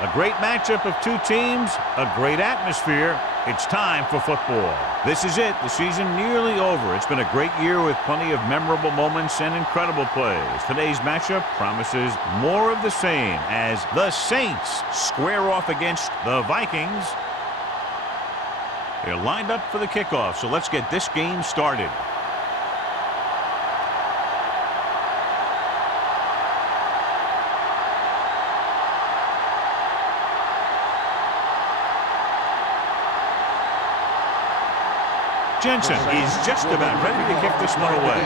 A great matchup of two teams, a great atmosphere. It's time for football. This is it. The season nearly over. It's been a great year with plenty of memorable moments and incredible plays. Today's matchup promises more of the same as the Saints square off against the Vikings. They're lined up for the kickoff, so let's get this game started. Jensen is just about ready to kick this one away.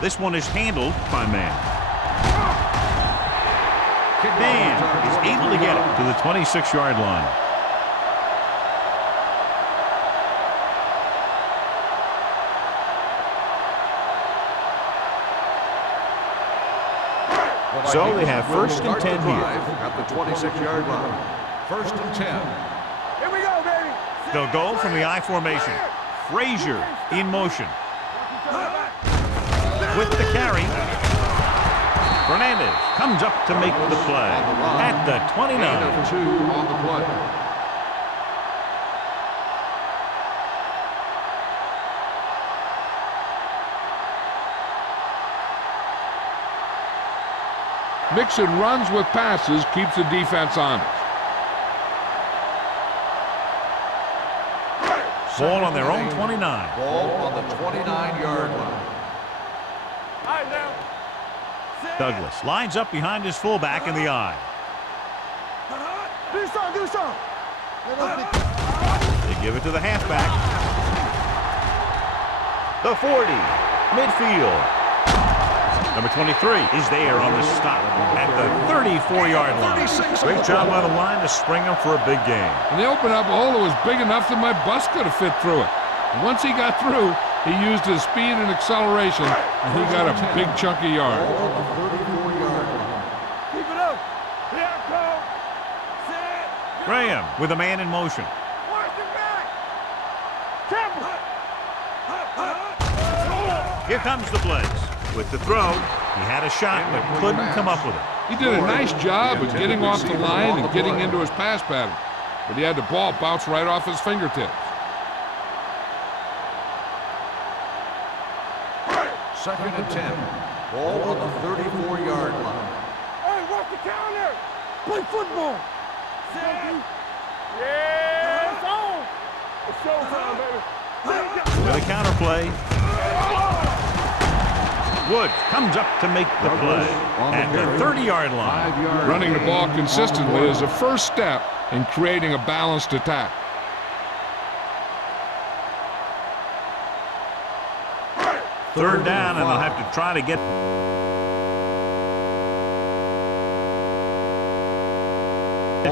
This one is handled by Man. Man is able to get it to the 26-yard line. So they have first and 10 here. At the 26-yard line. First and 10. Here we go, baby. They'll go from the I formation. Frazier in motion. With the carry. Fernandez comes up to make the play at the 29. And 2 on the play. Mixon runs with passes, keeps the defense honest. Ball on their own 29. Ball on the 29-yard line. All right, now. Douglas lines up behind his fullback in the I. Do something. They give it to the halfback. The 40. Midfield. Number 23 is there on the stop at the 34-yard line. Great job by the line to spring him for a big game. And they opened up a hole that was big enough that my bus could have fit through it. And once he got through, he used his speed and acceleration, and he got a big chunk of yard. Keep it up. Here go. Sit. Graham with a man in motion. Watch your back. Campbell. Here comes the blitz. With the throw, he had a shot but couldn't come up with it. He did a nice job of getting off the line and getting into his pass pattern, but he had the ball bounce right off his fingertips. Second and 10. Ball on the 34-yard line. Hey, work the counter. Play football. Sit. Yeah, it's on. It's showtime, baby. With a counter play. Woods comes up to make the play at the 30-yard line. Running the ball consistently is a first step in creating a balanced attack. Third down, and they'll have to try to get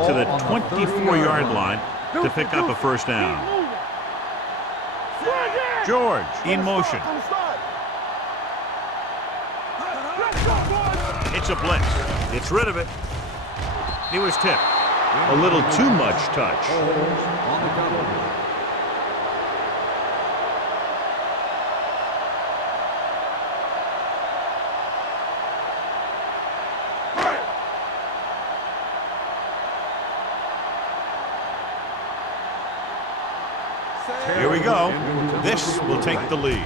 to the 24-yard line to pick up a first down. George in motion. It's a blitz. It's rid of it. He was tipped. A little too much touch. Here we go. This will take the lead.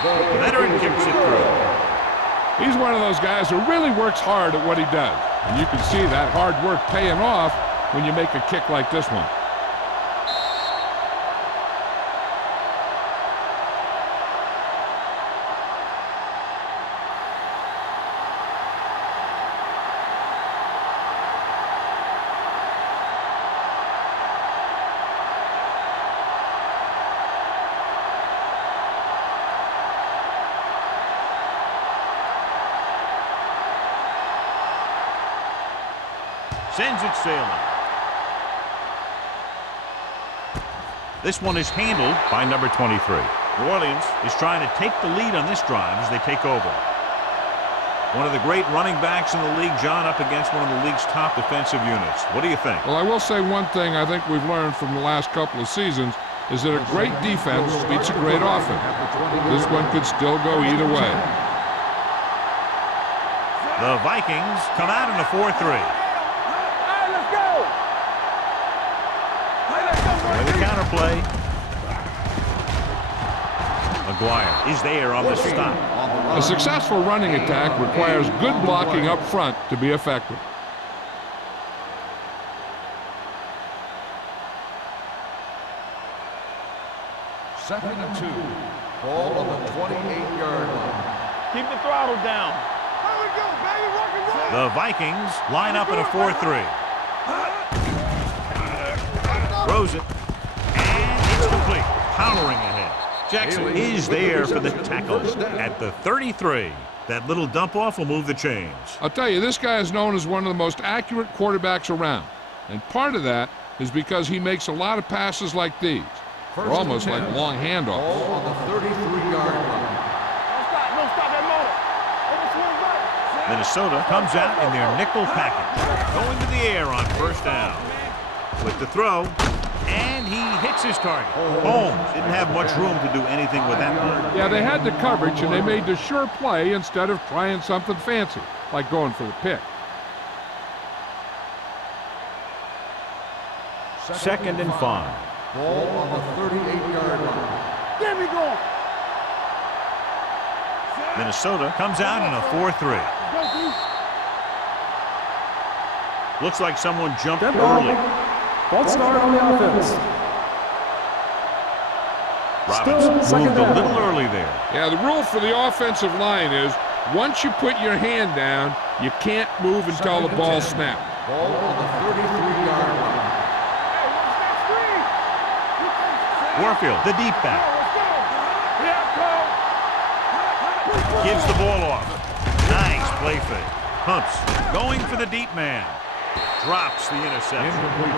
The veteran kicks it through. He's one of those guys who really works hard at what he does. And you can see that hard work paying off when you make a kick like this one. Sends it sailing. This one is handled by number 23. New Orleans is trying to take the lead on this drive as they take over. One of the great running backs in the league, John, up against one of the league's top defensive units. What do you think? Well, I will say one thing I think we've learned from the last couple of seasons is that a great defense beats a great offense. This one could still go either way. The Vikings come out in a 4-3. Let's go! With the counterplay. McGuire is there on the stop. A successful running attack requires good blocking up front to be effective. Second and 2. Ball on the 28-yard line. Keep the throttle down. There we go, baby. Rock and roll. The Vikings line up in a 4-3. Throws it. And it's complete. Powering ahead. Jackson is there for the tackle at the 33. That little dump off will move the chains. I'll tell you, this guy is known as one of the most accurate quarterbacks around. And part of that is because he makes a lot of passes like these. They're almost like long handoffs. Ball on the 33-yard line. Don't stop that motor. Overswing right. Minnesota comes out in their nickel package. Going to the air on first down. With the throw. And he hits his target. Holmes didn't have much room to do anything with that one. Yeah, they had the coverage, and they made the sure play instead of trying something fancy, like going for the pick. Second and 5. Ball on the 38-yard line. There we go. Minnesota comes out in a 4-3. Looks like someone jumped early. False start on the offense. Robinson moved a little early there. Yeah, the rule for the offensive line is once you put your hand down, you can't move until the ball snaps. Ball on the 33-yard line. Warfield, the deep back. Gives the ball off. Nice play fake. Pumps. Going for the deep man. Drops the interception.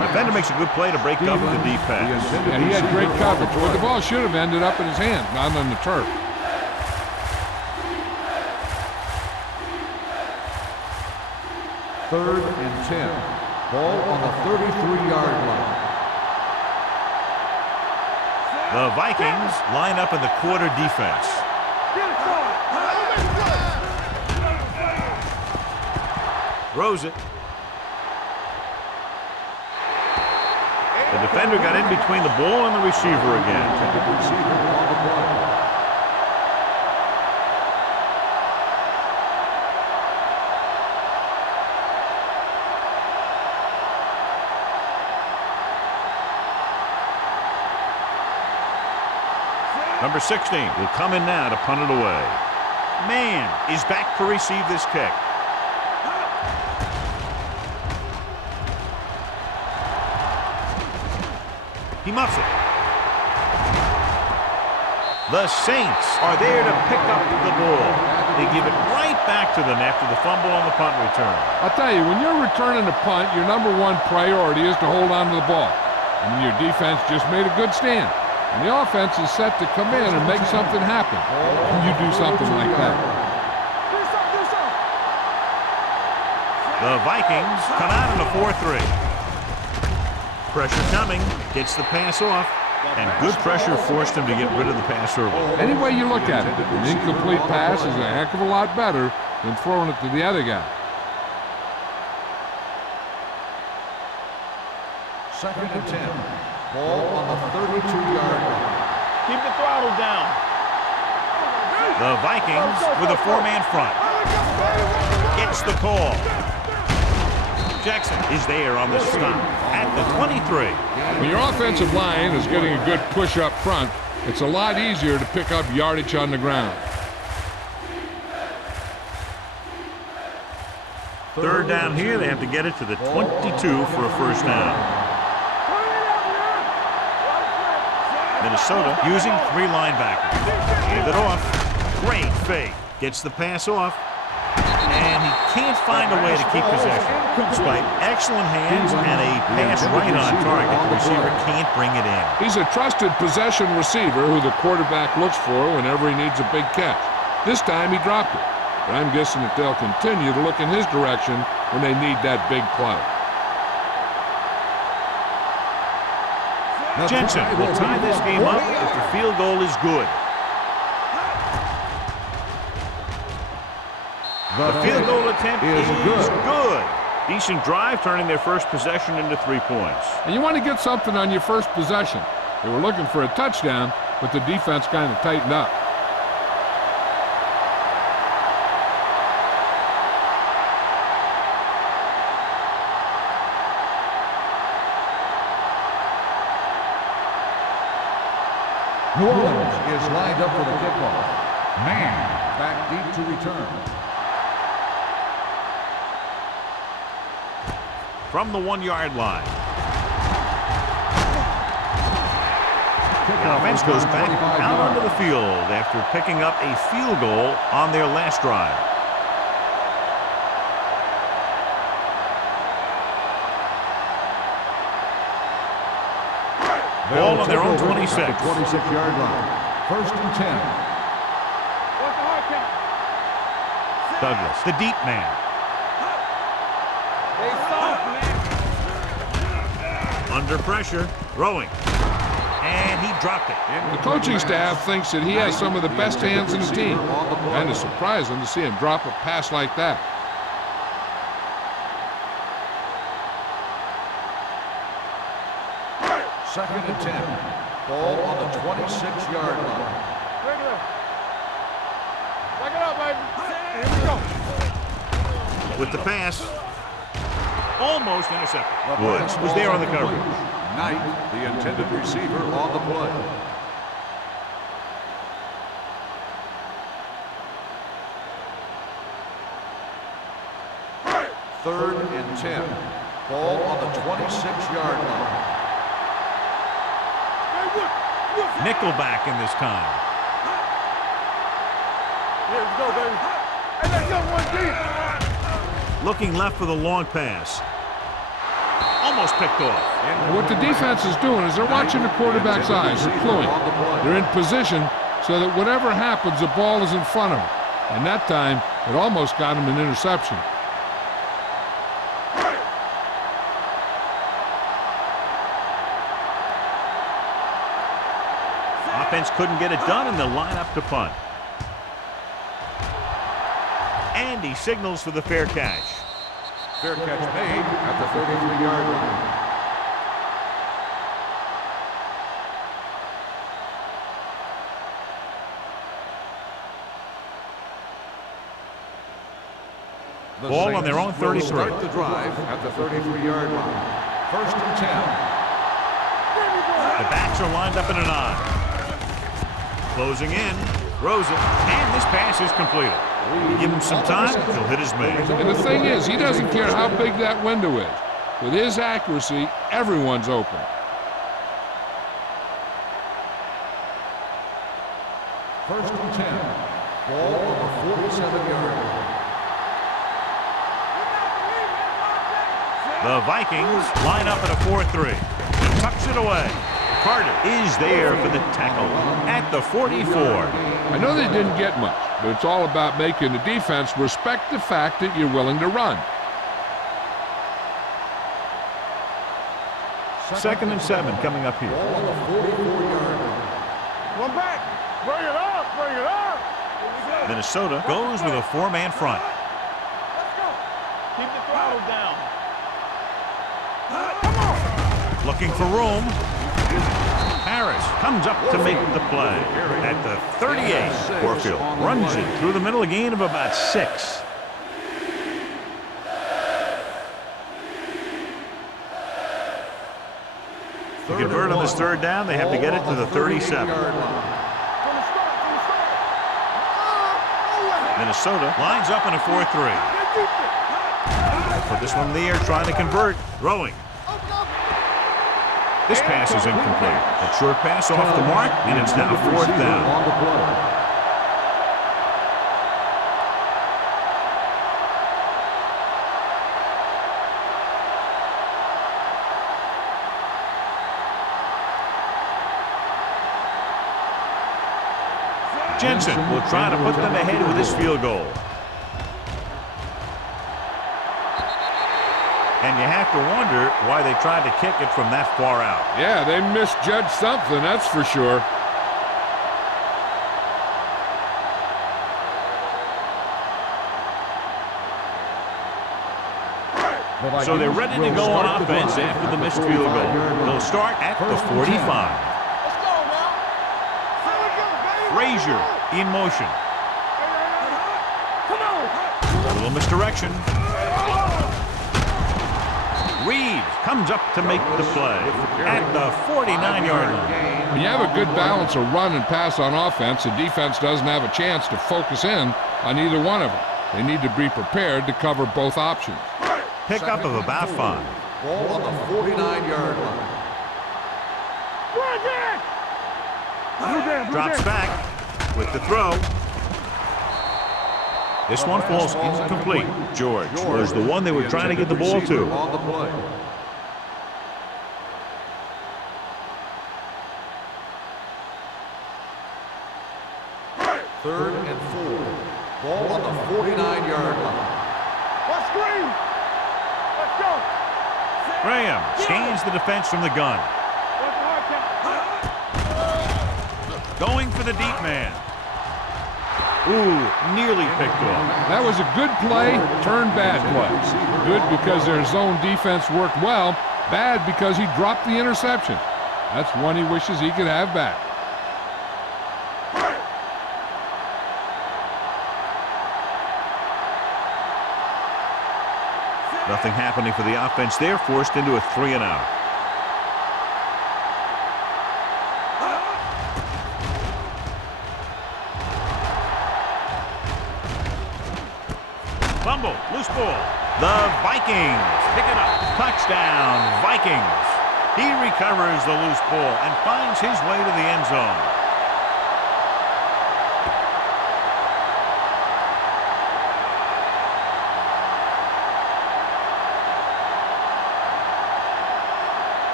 The defender makes a good play to break up the deep pass. Yeah, he had great coverage, but the ball should have ended up in his hands, not on the turf. Third and 10. Ball on the 33-yard line. The Vikings line up in the quarter defense. Throws it. The defender got in between the ball and the receiver again. Number 16 will come in now to punt it away. Mann is back to receive this kick. He muffs it. The Saints are there to pick up the ball. They give it right back to them after the fumble on the punt return. I'll tell you, when you're returning a punt, your number one priority is to hold on to the ball. And your defense just made a good stand. And the offense is set to come in and make something happen. And you do something like that. The Vikings come out in a 4-3. Pressure coming, gets the pass off, and good pressure forced him to get rid of the pass early. Any way you look at it, an incomplete pass is a heck of a lot better than throwing it to the other guy. Second and 10. Ball on the 32-yard line. Keep the throttle down. The Vikings with a four-man front. Gets the call. Jackson is there on the stop at the 23. When your offensive line is getting a good push up front, it's a lot easier to pick up yardage on the ground. Third down here, they have to get it to the 22 for a first down. Minnesota using three linebackers. Hand it off. Great fake. Gets the pass off. And he can't find a way to keep possession. Despite excellent hands and a pass right on target, the receiver can't bring it in. He's a trusted possession receiver who the quarterback looks for whenever he needs a big catch. This time he dropped it. But I'm guessing that they'll continue to look in his direction when they need that big play. Jensen will tie this game up if the field goal is good. The field goal attempt is good. Decent drive, turning their first possession into 3 points. And you want to get something on your first possession. They were looking for a touchdown, but the defense kind of tightened up. New Orleans is lined up for the kickoff. Man back deep to return. From the 1-yard line. The offense goes back out onto the field after picking up a field goal on their last drive. Ball on their own 26. 26-yard line. 1st and 10. Douglas, the deep man. Under pressure, throwing. And he dropped it. The coaching staff thinks that he has some of the best hands in the team. Kind of surprising to see him drop a pass like that. Second and 10. Ball on the 26-yard line. Back it up, baby. Here we go. With the pass. Almost intercepted. Woods was there on the coverage. Knight, the intended receiver, on the play. Third and 10. Ball on the 26-yard line. Nickelback in this time. Here we go, baby. Hey, let's go, one deep. Looking left for the long pass. Almost picked off. And what the defense is doing is they're watching the quarterback's eyes. They're cluing. They're in position so that whatever happens, the ball is in front of them. And that time, it almost got him an interception. Offense couldn't get it done, and they'll line up to punt. And he signals for the fair catch. Fair catch made at the 33-yard line. Ball on their own 33. Start the drive at the 33-yard line. 1st and 10. The backs are lined up in an I. Closing in, throws it, and this pass is completed. Give him some time, he'll hit his man. And the thing is, he doesn't care how big that window is. With his accuracy, everyone's open. First and 10. Ball on the 47-yard line. The Vikings line up at a 4-3. He tucks it away. Carter is there for the tackle at the 44. I know they didn't get much, but it's all about making the defense respect the fact that you're willing to run. 2nd and 7 coming up here. Ball on the 44-yard line. One back. Bring it up. Bring it up. Minnesota goes with a 4-man front. Let's go. Keep the throttle down. Looking for room. Harris comes up to make the play at the 38. Warfield runs it through the middle, a gain of about 6. To convert on this 3rd down, they have to get it to the 37. Minnesota lines up in a 4-3. Put this one in the air, trying to convert. Throwing. This pass is incomplete. A short pass off the mark, and it's now 4th down. Jensen will try to put them ahead with his field goal. And you have to wonder why they tried to kick it from that far out. Yeah, they misjudged something, that's for sure. So they're ready to go on offense after the missed field goal. They'll start at the 45. Let's go now. Frazier in motion. Come on. A little misdirection. Reeves comes up to make the play at the 49-yard line. When you have a good balance of run and pass on offense, the defense doesn't have a chance to focus in on either one of them. They need to be prepared to cover both options. Pickup of about 5. Ball on the 49-yard line. Drops back with the throw. This one falls incomplete. George was the one they were trying to get the ball to. On the play. Third and 4. Ball on the 49-yard line. Let's screen. Let's go. Graham scans the defense from the gun. What's the hard count? Going for the deep man. Ooh, nearly picked off. That was a good play, turned bad play. Good because their zone defense worked well, bad because he dropped the interception. That's one he wishes he could have back. Nothing happening for the offense there, forced into a 3-and-out. Fumble, loose ball. The Vikings pick it up. Touchdown, Vikings. He recovers the loose ball and finds his way to the end zone.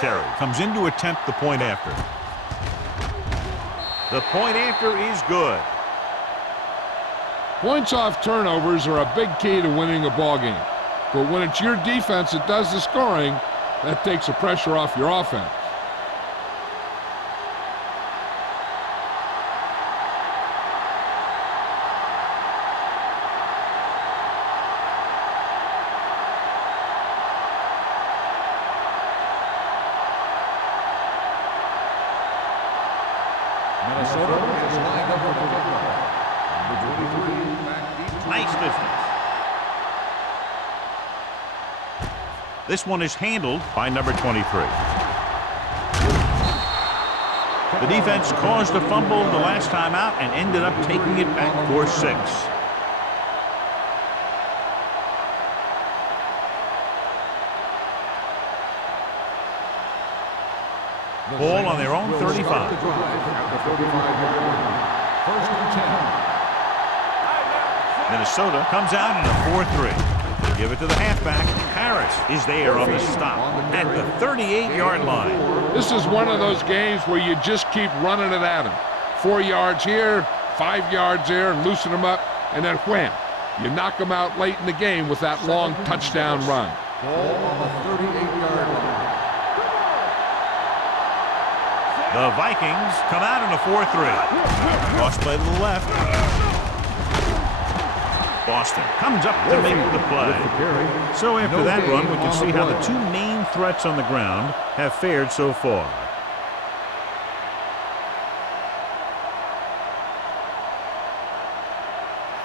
Terry comes in to attempt the point after. The point after is good. Points off turnovers are a big key to winning a ball game. But when it's your defense that does the scoring, that takes the pressure off your offense. Minnesota is lined up for the kickoff. Number 23, back deep to Nice distance. This one is handled by number 23. The defense caused a fumble the last time out and ended up taking it back for 6. Ball on their own 35. At the 35-yard line. First and 10. Minnesota comes out in a 4-3. They give it to the halfback. Harris is there on the stop at the 38-yard line. This is one of those games where you just keep running it at him. 4 yards here, 5 yards there, and loosen them up, and then wham. You knock them out late in the game with that long touchdown run. Ball on the 38-yard line. The Vikings come out in a 4-3. Cross play to the left. Boston comes up to make the play. So after that run, we can see how the two main threats on the ground have fared so far.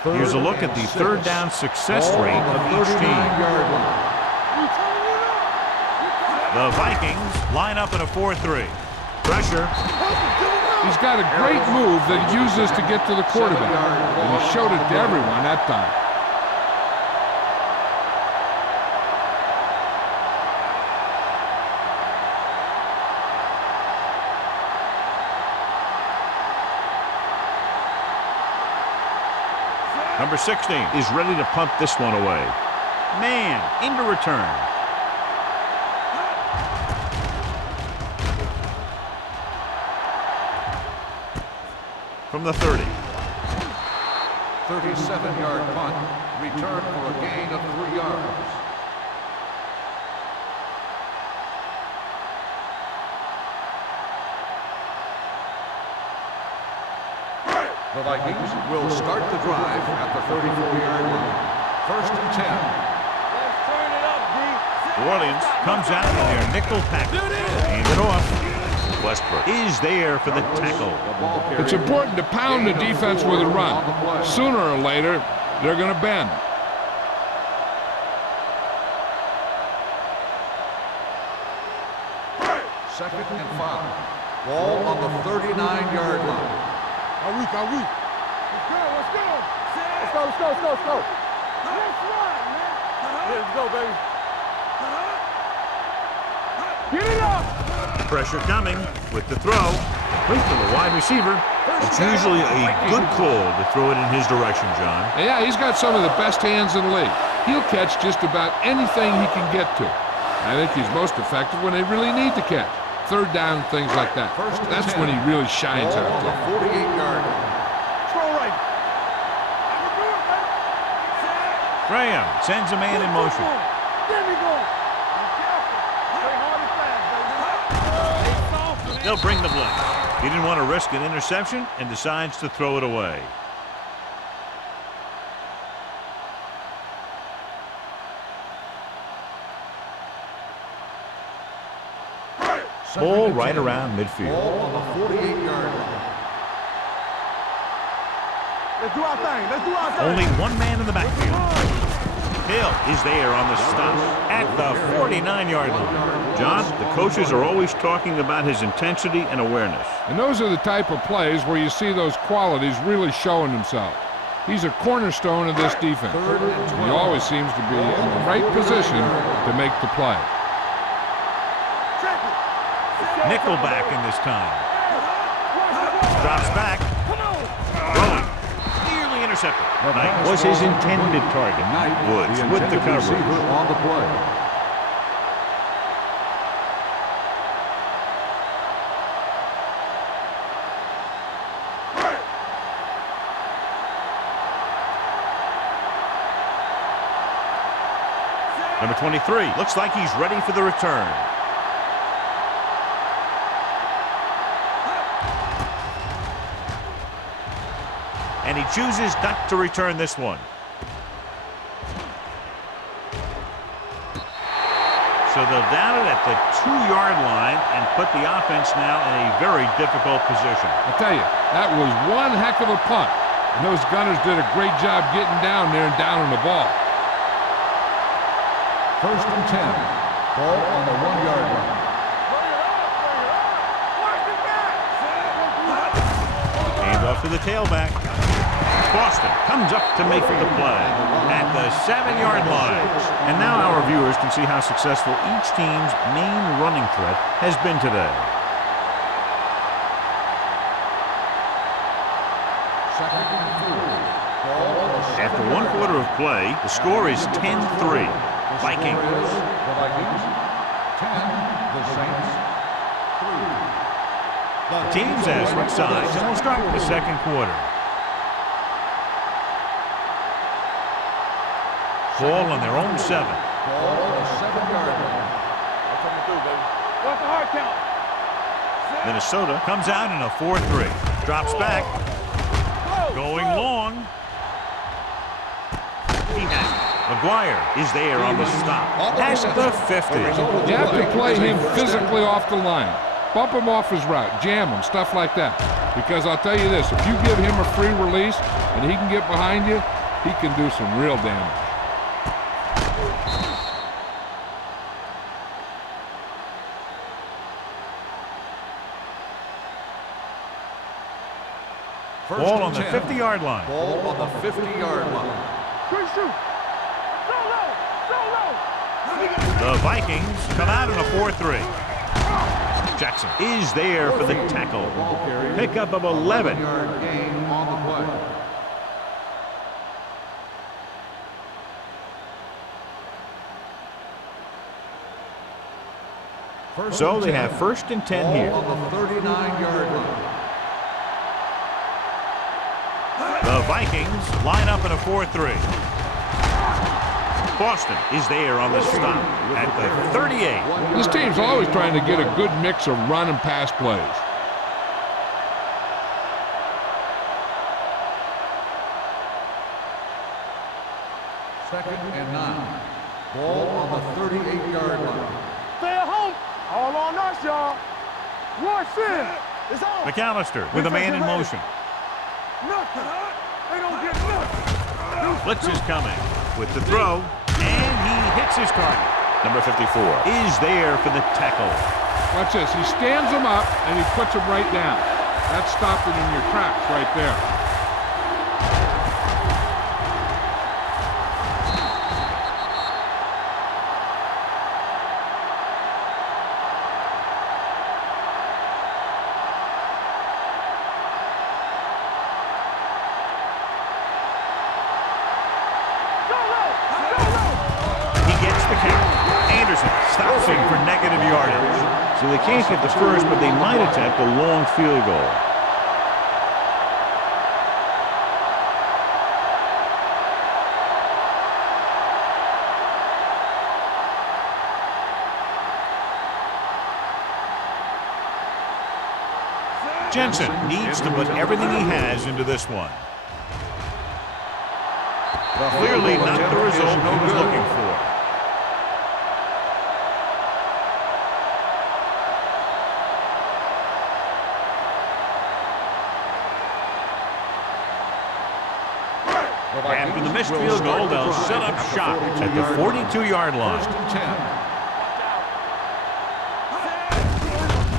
Here's a look at the third down success rate of each team. The Vikings line up in a 4-3. Pressure. He's got a great move that he uses to get to the quarterback, and he showed it to everyone that time. Number 16 is ready to punt this one away. Man into return. from the 30. 37-yard punt, return for a gain of 3 yards. The Vikings will start the drive at the 34-yard line. 1st and 10. Let's turn it up, D. New Orleans comes out in their nickel package. Hand it off. Westbrook is there for the tackle. It's important to pound the defense with a run. Sooner or later, they're going to bend. Second and 5. Ball on the 39-yard line. Let's go, let's go. Let's go, let's go, let's go, let's go. Let's run, man. Let's go, baby. Get it up. Pressure coming with the throw. Complete to the wide receiver. It's usually a good call to throw it in his direction, John. Yeah, he's got some of the best hands in the league. He'll catch just about anything he can get to. I think he's most effective when they really need to catch. 3rd down, things like that. That's when he really shines out there. 48-yard line. Throw right. I can do it, man. Graham sends a man in motion. There we go. Be careful. Play hard and fast, baby. Stay soft, man. They'll bring the blitz. He didn't want to risk an interception and decides to throw it away. Ball right around midfield. Ball on the 48-yard line. Let's do our thing. Let's do our thing. Only one man in the backfield. Hill is there on the stop at the 49-yard line. John, the coaches are always talking about his intensity and awareness. And those are the type of plays where you see those qualities really showing themselves. He's a cornerstone of this defense. He always seems to be in the right position to make the play. Nickelback in this time. Drops back. Throwing. Nearly intercepted. Knight was his intended target. Woods with the coverage. On the play. Number 23 looks like he's ready for the return. And he chooses not to return this one. So they'll down it at the 2-yard line and put the offense now in a very difficult position. I tell you, that was one heck of a punt. And those gunners did a great job getting down there and down on the ball. 1st and 10. Ball on the 1-yard line. Hand off to the tailback. Boston comes up to make the play at the 7-yard line. And now our viewers can see how successful each team's main running threat has been today. After 1 quarter of play, the score is 10-3. Vikings. The Vikings, 10. The Saints, 3. The teams as switch sides, and we'll start with the 2nd quarter. Ball on their own 7. Ball on the 7-yard line. That's what we do, baby. What's the hard count? Minnesota comes out in a 4-3. Drops back. Going long. McGuire is there on the stop. Past the 50. You have to play him physically off the line. Bump him off his route. Jam him, stuff like that. Because I'll tell you this, if you give him a free release and he can get behind you, he can do some real damage. Ball on the 50-yard line. Ball on the 50-yard line. Quick shoot. So low. So low. The Vikings come out in a 4-3. Jackson is there for the tackle. Pickup of 11. 11-yard gain on the play. So they have 1st and 10 here. Ball on the 39-yard line. Vikings line up in a 4-3. Boston is there on the stop at the 38. This team's always trying to get a good mix of run and pass plays. Second and 9. Ball on the 38-yard line. Stay at home. All on us, y'all. Rush in. It's on. McAllister with a man in motion. Nothing. They don't get nothing. Blitz is coming with the throw, and he hits his target. Number 54 is there for the tackle. Watch this. He stands him up, and he puts him right down. That's stopping in your tracks right there. Stops him for negative yardage. So they can't get the first, but they might attempt a long field goal. Jensen needs to put everything he has into this one. Clearly not the result he was looking for. After the missed field goal, they'll set up shop at the 42-yard line.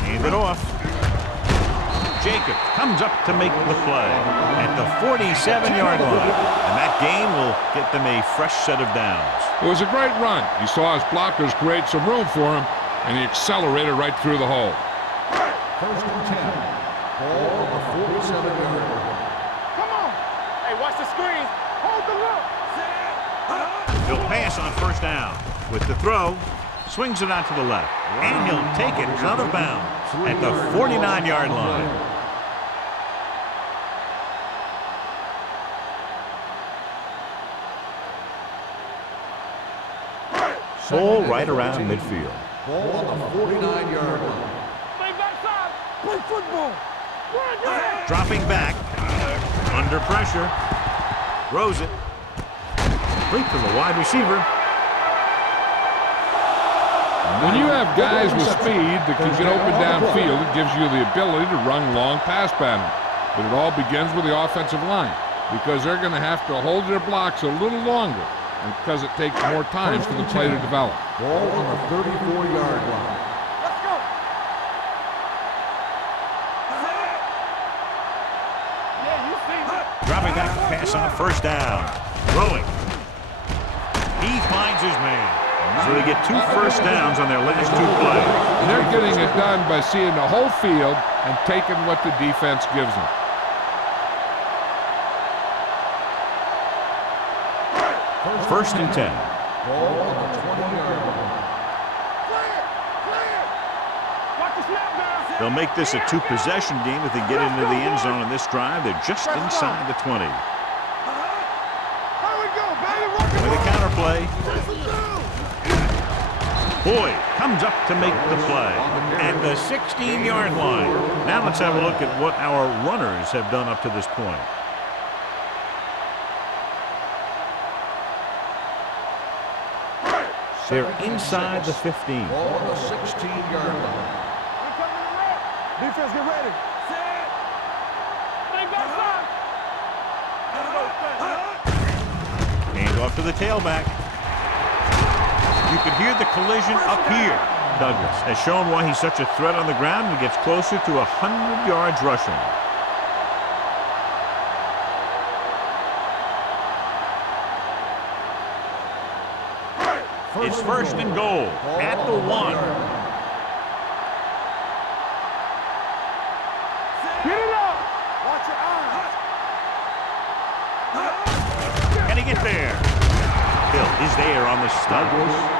Hand it off. Jacobs comes up to make the play at the 47-yard line. And that gain will get them a fresh set of downs. It was a great run. He saw his blockers create some room for him, and he accelerated right through the hole. First and 10. Ball on the 47-yard line. Come on. Hey, watch the screen. Hold the look. He'll pass on first down. With the throw, swings it out to the left. And he'll take it out of bounds at the 49-yard line. Ball right around midfield. Ball on the 49-yard line. Play backside. Play football. Dropping back. Under pressure. Throws it. Complete to the wide receiver. When you have guys with speed that can get open downfield, it gives you the ability to run long pass patterns. But it all begins with the offensive line, because they're going to have to hold their blocks a little longer, and because it takes more time for the play to develop. Ball on the 34-yard line. Let's go. Yeah, you see that. Dropping back to pass on first down. Throwing. He finds his man. So they get 2 first downs on their last 2 plays. And they're getting it done by seeing the whole field and taking what the defense gives them. First and 10. Ball on the 20-yard line. Watch the snap down. They'll make this a 2-possession game if they get into the end zone in this drive. They're just inside the 20. Here we go, baby. With a counterplay. Boyd comes up to make the play at the 16-yard line. Now let's have a look at what our runners have done up to this point. They're inside the 15. Ball on the 16-yard line. Defense, get ready. Set. Play backside. Hand off to the tailback. You can hear the collision up here. Douglas has shown why he's such a threat on the ground and gets closer to 100 yards rushing. It's first and goal at the 1. Get it up. Watch your eyes. Can he get there? Hill is there on the stop.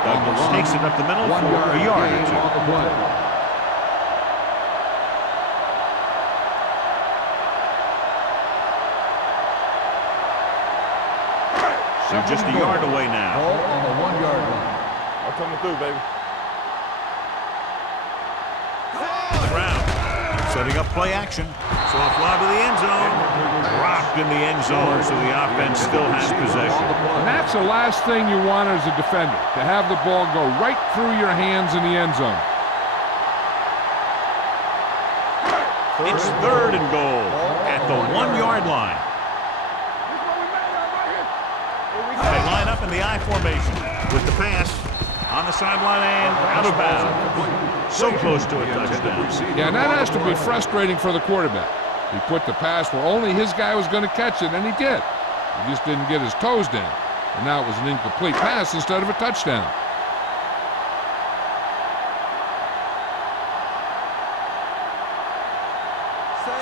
Douglas takes it up the middle for a yard or 2. On the play. They're just a yard away now. Ball on the 1-yard line. I'm coming through, baby. On the ground. Setting up play action. Soft lob to the end zone. Rocked in the end zone, so the offense still has possession. And that's the last thing you want as a defender, to have the ball go right through your hands in the end zone. It's 3rd and goal at the 1-yard line. They line up in the I formation with the pass on the sideline and out of bounds. So close to a touchdown. Yeah, and that has to be frustrating for the quarterback. He put the pass where only his guy was going to catch it, and he did. He just didn't get his toes down. And now it was an incomplete pass instead of a touchdown.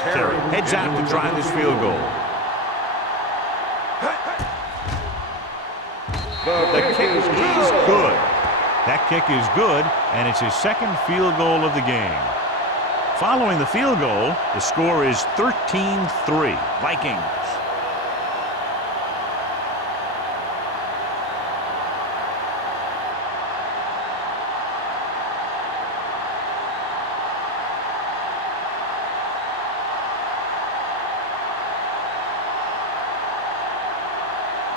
Terry heads out to try this field goal. The kick is good. That kick is good, and it's his 2nd field goal of the game. Following the field goal, the score is 13-3, Vikings.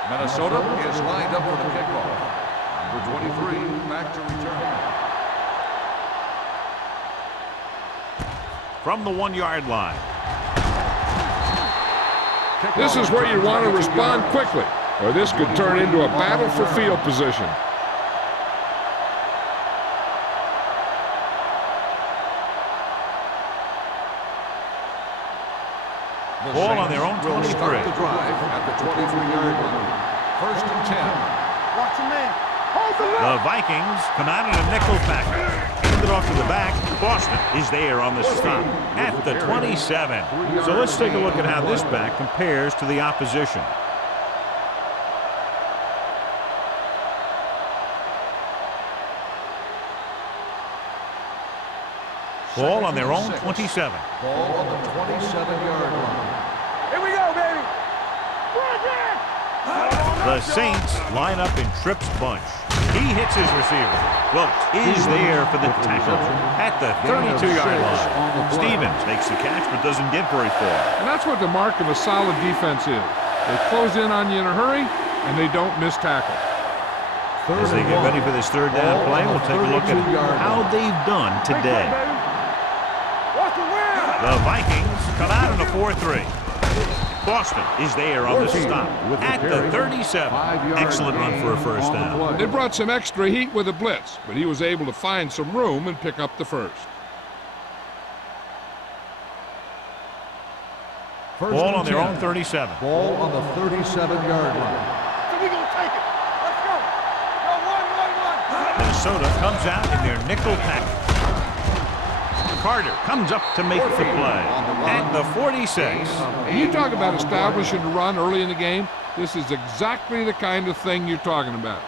Minnesota is lined up for the kickoff. Number 23 back to return. From the 1-yard line. This is where you want to respond quickly, or this could turn into a battle for field position. Ball on their own 23. Will start the drive at the 23-yard line. 1st and 10. Watch your man. Hold the The Vikings come out in a nickel package. Hand it off to the back. Boston is there on the stop at the 27. So let's take a look at how this back compares to the opposition. Ball on their own 27. Ball on the 27-yard line. Here we go, baby. The Saints line up in Tripp's bunch. He hits his receiver. Well, is there for the tackle at the 32-yard line. Stevens makes the catch but doesn't get very far. And that's what the mark of a solid defense is. They close in on you in a hurry, and they don't miss tackle. As they get ready for this 3rd down play, we'll take a look at how they've done today. The Vikings come out in a 4-3. Boston is there on the stop at the 37. Excellent run for a 1st down. They brought some extra heat with a blitz, but he was able to find some room and pick up the 1st. Ball on their own 37. Ball on the 37-yard line. So we gonna take it. Let's go. Go 1-1-1. Minnesota comes out in their nickel package. Carter comes up to make the play at the 46. You talk about establishing a run early in the game. This is exactly the kind of thing you're talking about.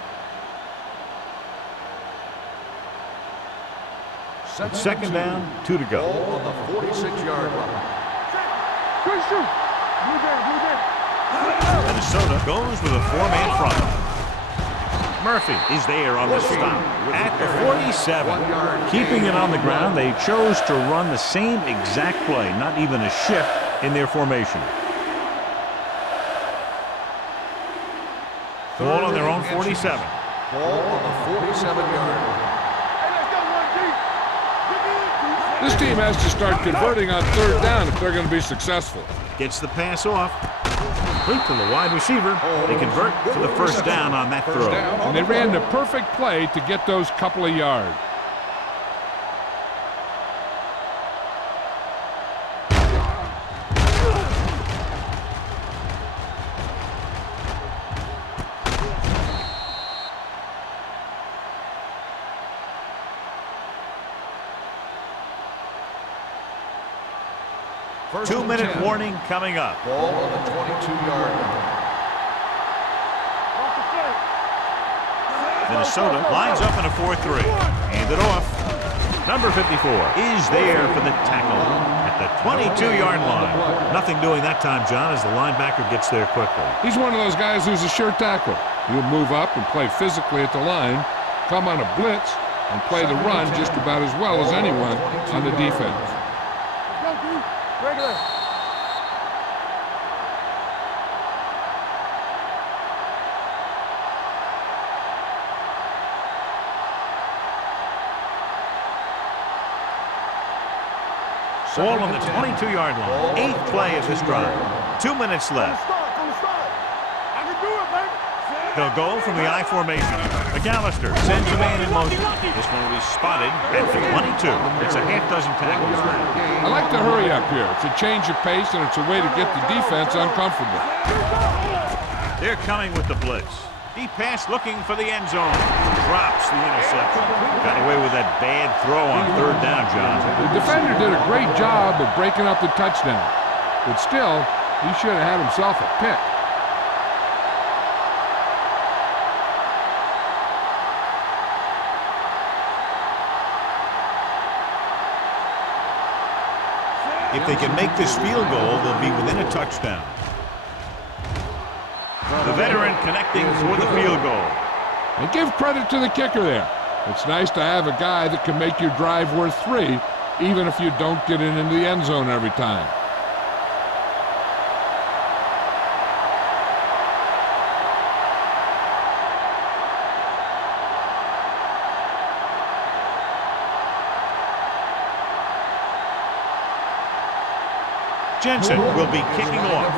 2nd down, 2 to go. Ball on the 46-yard line. Good shoot. Blue down. Minnesota goes with a 4-man front. Murphy is there on the stop at the 47. Keeping it on the ground, they chose to run the same exact play, not even a shift in their formation. Ball on their own 47. Ball on the 47-yard line. Hey, let's go, 1 deep. This team has to start converting on 3rd down if they're going to be successful. Gets the pass off. Complete to the wide receiver. They convert to the 1st down on that throw. And they ran the perfect play to get those couple of yards. First 2-minute 10. warning coming up. Ball on the 22-yard line. Minnesota lines up in a 4-3. Hand it off. Number 54 is there for the tackle at the 22-yard line. Nothing doing that time, John, as the linebacker gets there quickly. He's one of those guys who's a sure tackler. He'll move up and play physically at the line, come on a blitz, and play the run just about as well as anyone on the defense. Regular. Ball on the 22-yard line. 8th play of this drive. 2 minutes left. From the start. I can do it, baby. They'll go from the I formation. McAllister sends a man in motion. This one will be spotted at the 22. It's a half dozen tackles now. I like to hurry up here. It's a change of pace, and it's a way to get the defense uncomfortable. They're coming with the blitz. Deep pass looking for the end zone. Drops the interception. Got away with that bad throw on 3rd down, John. The defender did a great job of breaking up the touchdown. But still, he should have had himself a pick. If they can make this field goal, they'll be within a touchdown. The veteran connecting for the field goal. And give credit to the kicker there. It's nice to have a guy that can make your drive worth 3, even if you don't get it into the end zone every time. Jensen will be kicking off.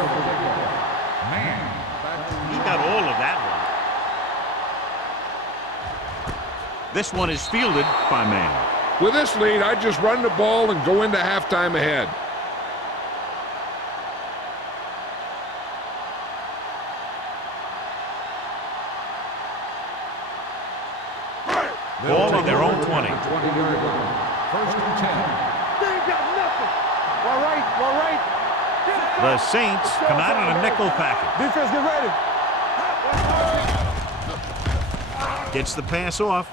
He got all of that one. This one is fielded by Mann. With this lead, I just run the ball and go into halftime ahead. Ball on their own 20. 20-yard line. 1st and 10. They ain't got nothing. All right, all right. The Saints come out in a nickel package. Defense, get ready. Gets the pass off.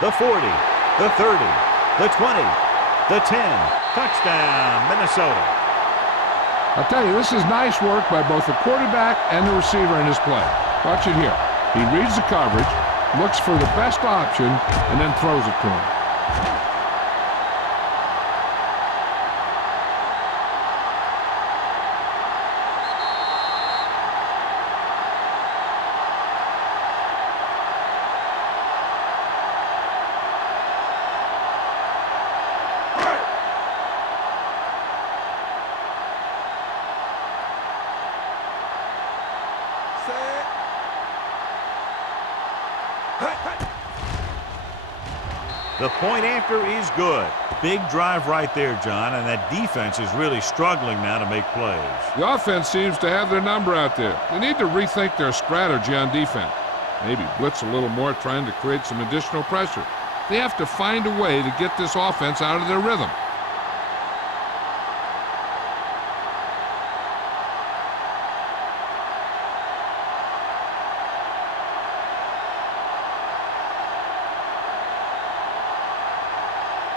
The 40, the 30, the 20, the 10. Touchdown, Minnesota. I'll tell you, this is nice work by both the quarterback and the receiver in this play. Watch it here. He reads the coverage, looks for the best option, and then throws it to him. The point after is good. Big drive right there, John, and that defense is really struggling now to make plays. The offense seems to have their number out there. They need to rethink their strategy on defense. Maybe blitz a little more, trying to create some additional pressure. They have to find a way to get this offense out of their rhythm.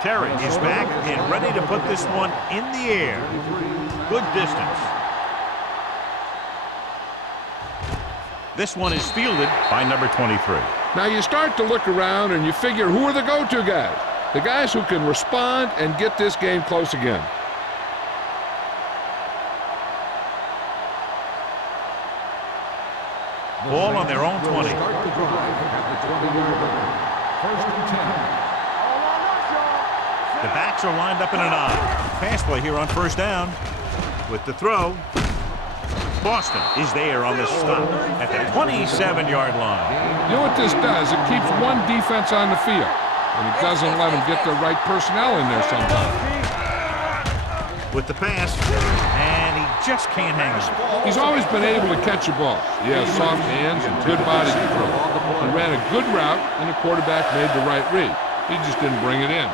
Terry is back and ready to put this one in the air. Good distance. This one is fielded by number 23. Now you start to look around and you figure, who are the go-to guys? The guys who can respond and get this game close again. Ball on their own 20. Start the drive at the 20-yard line. 1st and 10. The backs are lined up in an I. Pass play here on 1st down. With the throw. Boston is there on the stop at the 27-yard line. You know what this does? It keeps one defense on the field, and it doesn't let them get the right personnel in there sometimes. With the pass, and he just can't hang it. He's always been able to catch a ball. He has soft hands and good body control. He ran a good route, and the quarterback made the right read. He just didn't bring it in.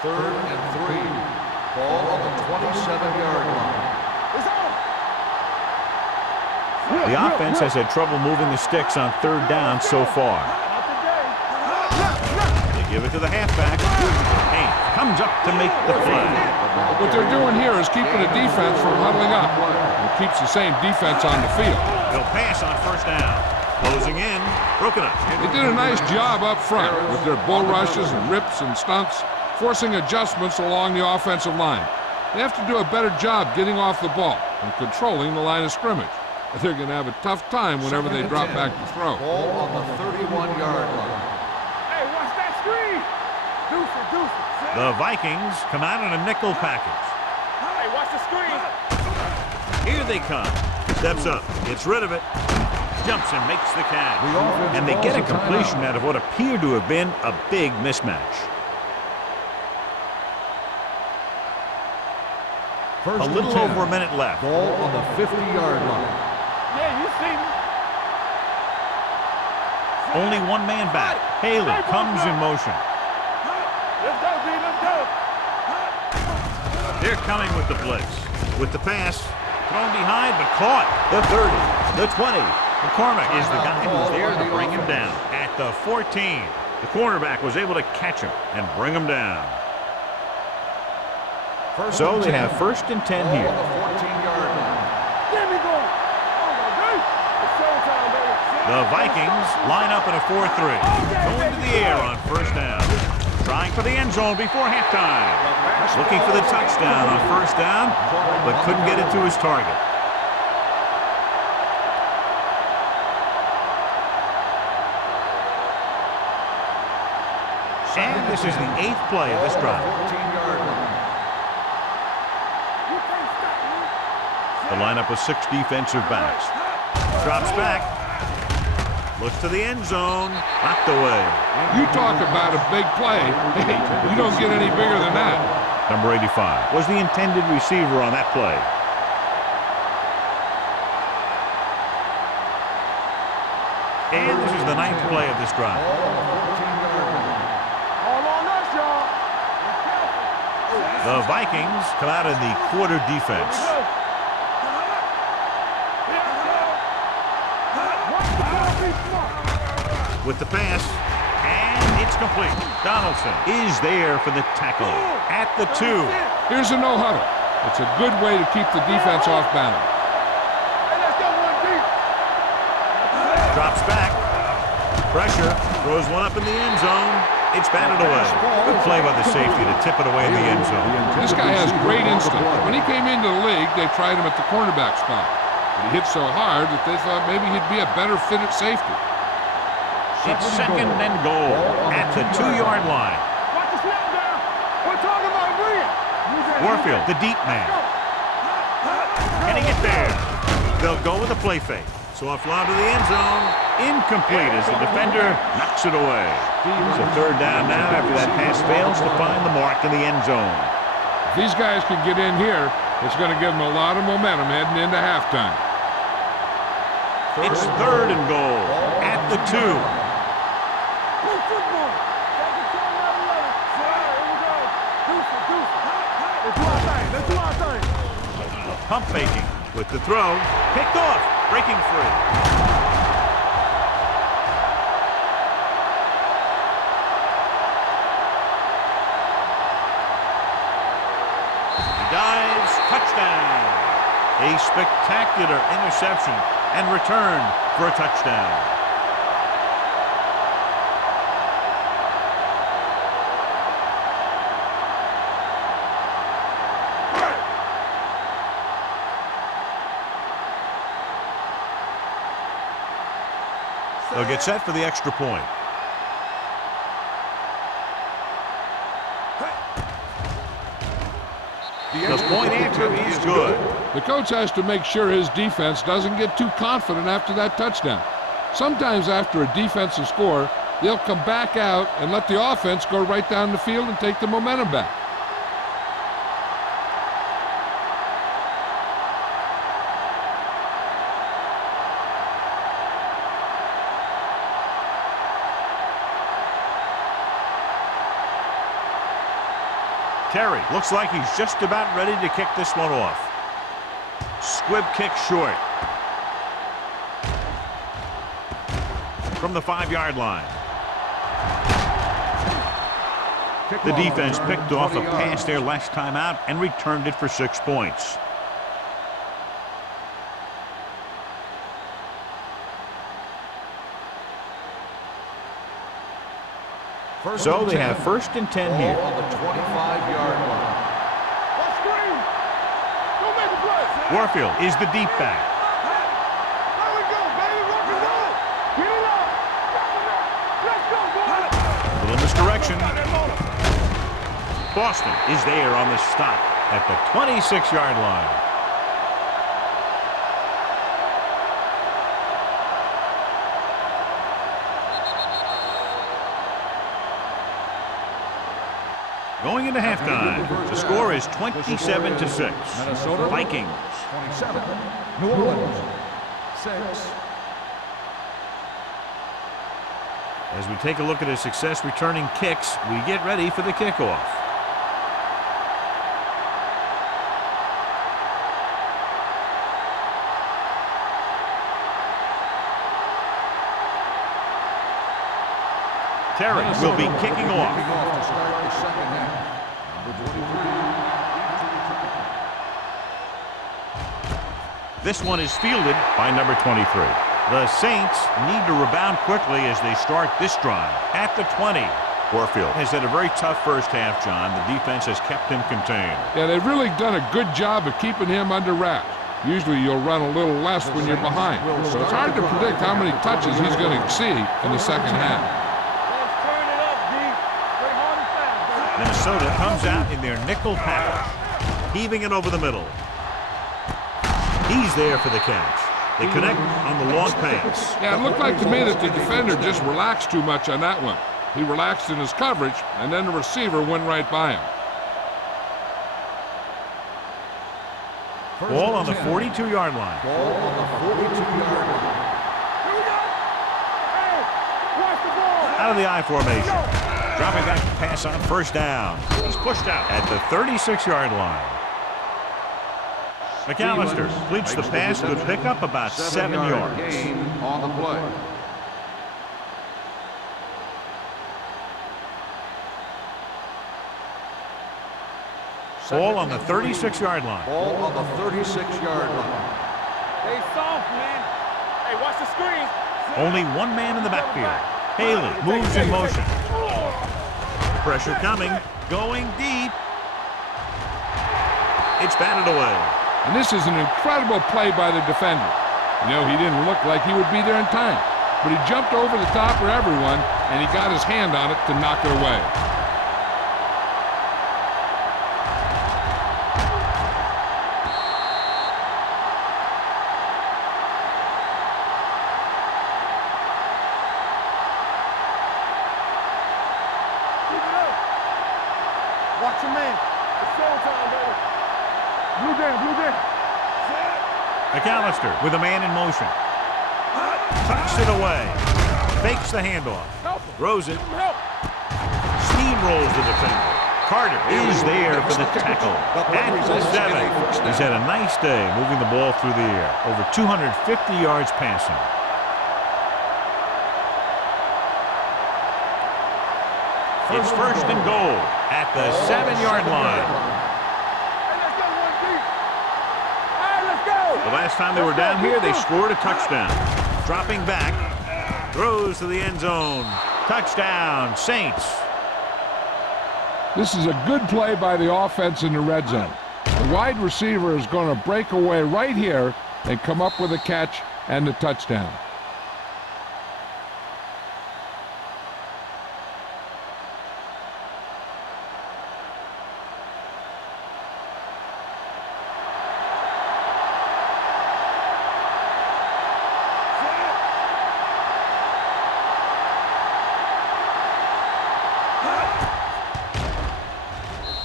3rd and 3. Ball on the 27-yard line. The offense has had trouble moving the sticks on 3rd down so far. They give it to the halfback. Hey, come comes up to make the play. What they're doing here is keeping the defense from huddling up. It keeps the same defense on the field. They'll pass on first down. Closing in, broken up. They did a nice job up front with their bull rushes and rips and stunts, forcing adjustments along the offensive line. They have to do a better job getting off the ball and controlling the line of scrimmage. They're going to have a tough time whenever they drop back to throw. Ball on the 31-yard line. Hey, watch that screen. Deuce it. The Vikings come out in a nickel package. Hey, watch the screen. Here they come. Steps up, gets rid of it, jumps and makes the catch. And they get a completion out of what appeared to have been a big mismatch. First A little over a minute left. Ball on the 50-yard line. Yeah, you see me. Only one man back. Haley comes in motion. Let's go, D. Let's go. They're coming with the blitz. With the pass, thrown behind but caught. The 30, the 20. McCormick is the guy who's there to bring him down. At the 14, the cornerback was able to catch him and bring him down. So they have first and 10 here. On the 14-yard line. Get me going. Oh, my God. It's showtime, baby. The Vikings line up in a 4-3. Going to the air on first down. Trying for the end zone before halftime. Looking for the touchdown on first down, but couldn't get it to his target. And this is the 8th play of this drive. 14-yard line. The lineup of 6 defensive backs. Drops back. Looks to the end zone. Knocked away. You talk about a big play. Hey, you don't get any bigger than that. Number 85 was the intended receiver on that play. And this is the 9th play of this drive. All on us, y'all. The Vikings come out in the quarter defense. With the pass, and it's complete. Donaldson is there for the tackle at the 2. Here's a no-huddle. It's a good way to keep the defense off balance. Hey, let's go one deep. Drops back. Pressure. Throws one up in the end zone. It's batted away. Good play by the safety to tip it away in the end zone. This guy has great instinct. When he came into the league, they tried him at the cornerback spot. But he hit so hard that they thought maybe he'd be a better fit at safety. It's second and goal at the 2-yard line. Watch the snap down. We're talking about brilliant. Warfield, the deep man. Can he get there? They'll go with a play fake. So a fly to the end zone. Incomplete as the defender knocks it away. It's a third down now after that pass fails to find the mark in the end zone. If these guys can get in here, it's going to give them a lot of momentum heading into halftime. It's third and goal at the 2. Good football. Take it to another level. Here we go. Deuce it. Let's do our thing. Let's do our thing. Pump faking with the throw. Picked off. Breaking free. He dives. Touchdown. A spectacular interception and return for a touchdown. They'll get set for the extra point. The point after is good. The coach has to make sure his defense doesn't get too confident after that touchdown. Sometimes after a defensive score, they'll come back out and let the offense go right down the field and take the momentum back. Terry looks like he's just about ready to kick this one off. Squib kick short. From the 5-yard line. The defense picked off a pass there last time out and returned it for 6 points. So they have 1st and 10 here. On the 25-yard line. Warfield is the deep back. There we go, baby. Rock and roll. Get it up. Let's go, boy. A little misdirection. Boston is there on the stop at the 26-yard line. Going into halftime, the score is 27-6. Minnesota Vikings. 27. New Orleans 6. As we take a look at his success returning kicks, we get ready for the kickoff. Terry will be kicking off. To start the second half. Number 23. This one is fielded by number 23. The Saints need to rebound quickly as they start this drive at the 20. Warfield has had a very tough first half, John. The defense has kept him contained. Yeah, they've really done a good job of keeping him under wraps. Usually you'll run a little less when you're behind. So it's hard to predict how many touches he's going to see in the second half. Let's turn it up, D. Play hard and fast, baby. Minnesota comes out in their nickel package, heaving it over the middle. He's there for the catch. They connect on the long pass. Yeah, it looked like to me that the defender just relaxed too much on that one. He relaxed in his coverage, and then the receiver went right by him. Ball on the 42-yard line. Ball on the 42-yard line. Here we go. Hey, watch the ball. Out of the I formation. Dropping back to pass on 1st down. He's pushed out at the 36-yard line. McAllister completes the pass. Good pickup, about 7 yards. Gain on the play. Ball on the 36-yard line. Ball on the 36-yard line. Stay soft, man. Hey, watch the screen. Only one man in the backfield. Haley moves in motion. Pressure coming. Going deep. It's batted away. And this is an incredible play by the defender. You know, he didn't look like he would be there in time, but he jumped over the top of everyone, and he got his hand on it to knock it away. Keep it up. Watch your man. It's showtime, baby. Blue down, blue down. McAllister with a man in motion. Tucks it away. Fakes the handoff. Help him. Throws it. Give him help. Steamrolls the defender. Carter is there for the tackle at the 7. He's had a nice day moving the ball through the air. Over 250 yards passing. It's 1st and goal at the 7-yard line. Hey, let's go, 1D. Hey, let's go. The last time they were down here, they scored a touchdown. Dropping back, throws to the end zone. Touchdown, Saints. This is a good play by the offense in the red zone. The wide receiver is going to break away right here and come up with a catch and the touchdown.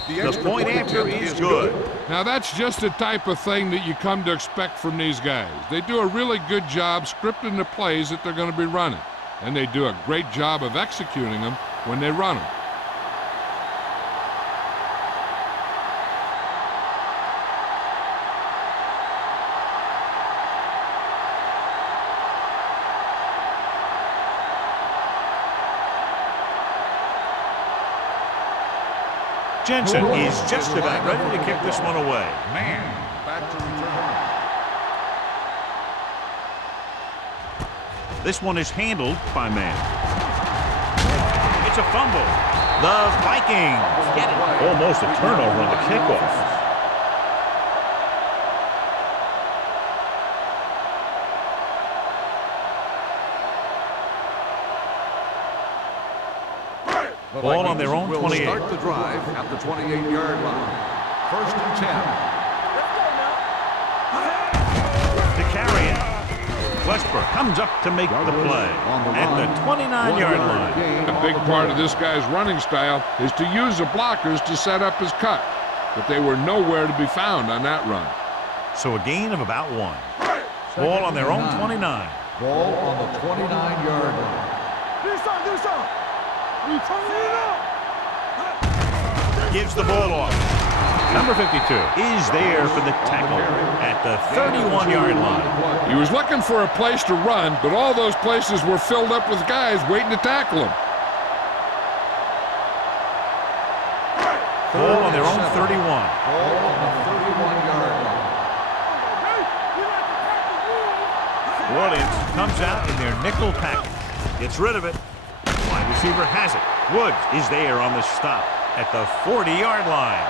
The point after is good. Now that's just the type of thing that you come to expect from these guys. They do a really good job scripting the plays that they're going to be running. And they do a great job of executing them when they run them. Jensen is just about ready to kick this one away. Man, back to return. This one is handled by Man. It's a fumble. The Vikings get it. Almost a turnover on the kickoff. Ball on their own 28. Start the drive at the 28-yard line. 1st and 10. To carry it. Westbrook comes up to make the play at the 29-yard line. A big part of this guy's running style is to use the blockers to set up his cut, but they were nowhere to be found on that run. So a gain of about 1. Ball on their own 29. Ball on the 29-yard line. Do something. You turn it up. Gives the ball off. Number 52 is there for the tackle at the 31-yard line. He was looking for a place to run, but all those places were filled up with guys waiting to tackle him. Ball on their own 31. Ball on the 31-yard line. Williams comes out in their nickel package. Gets rid of it. Wide receiver has it. Woods is there on the stop at the 40-yard line.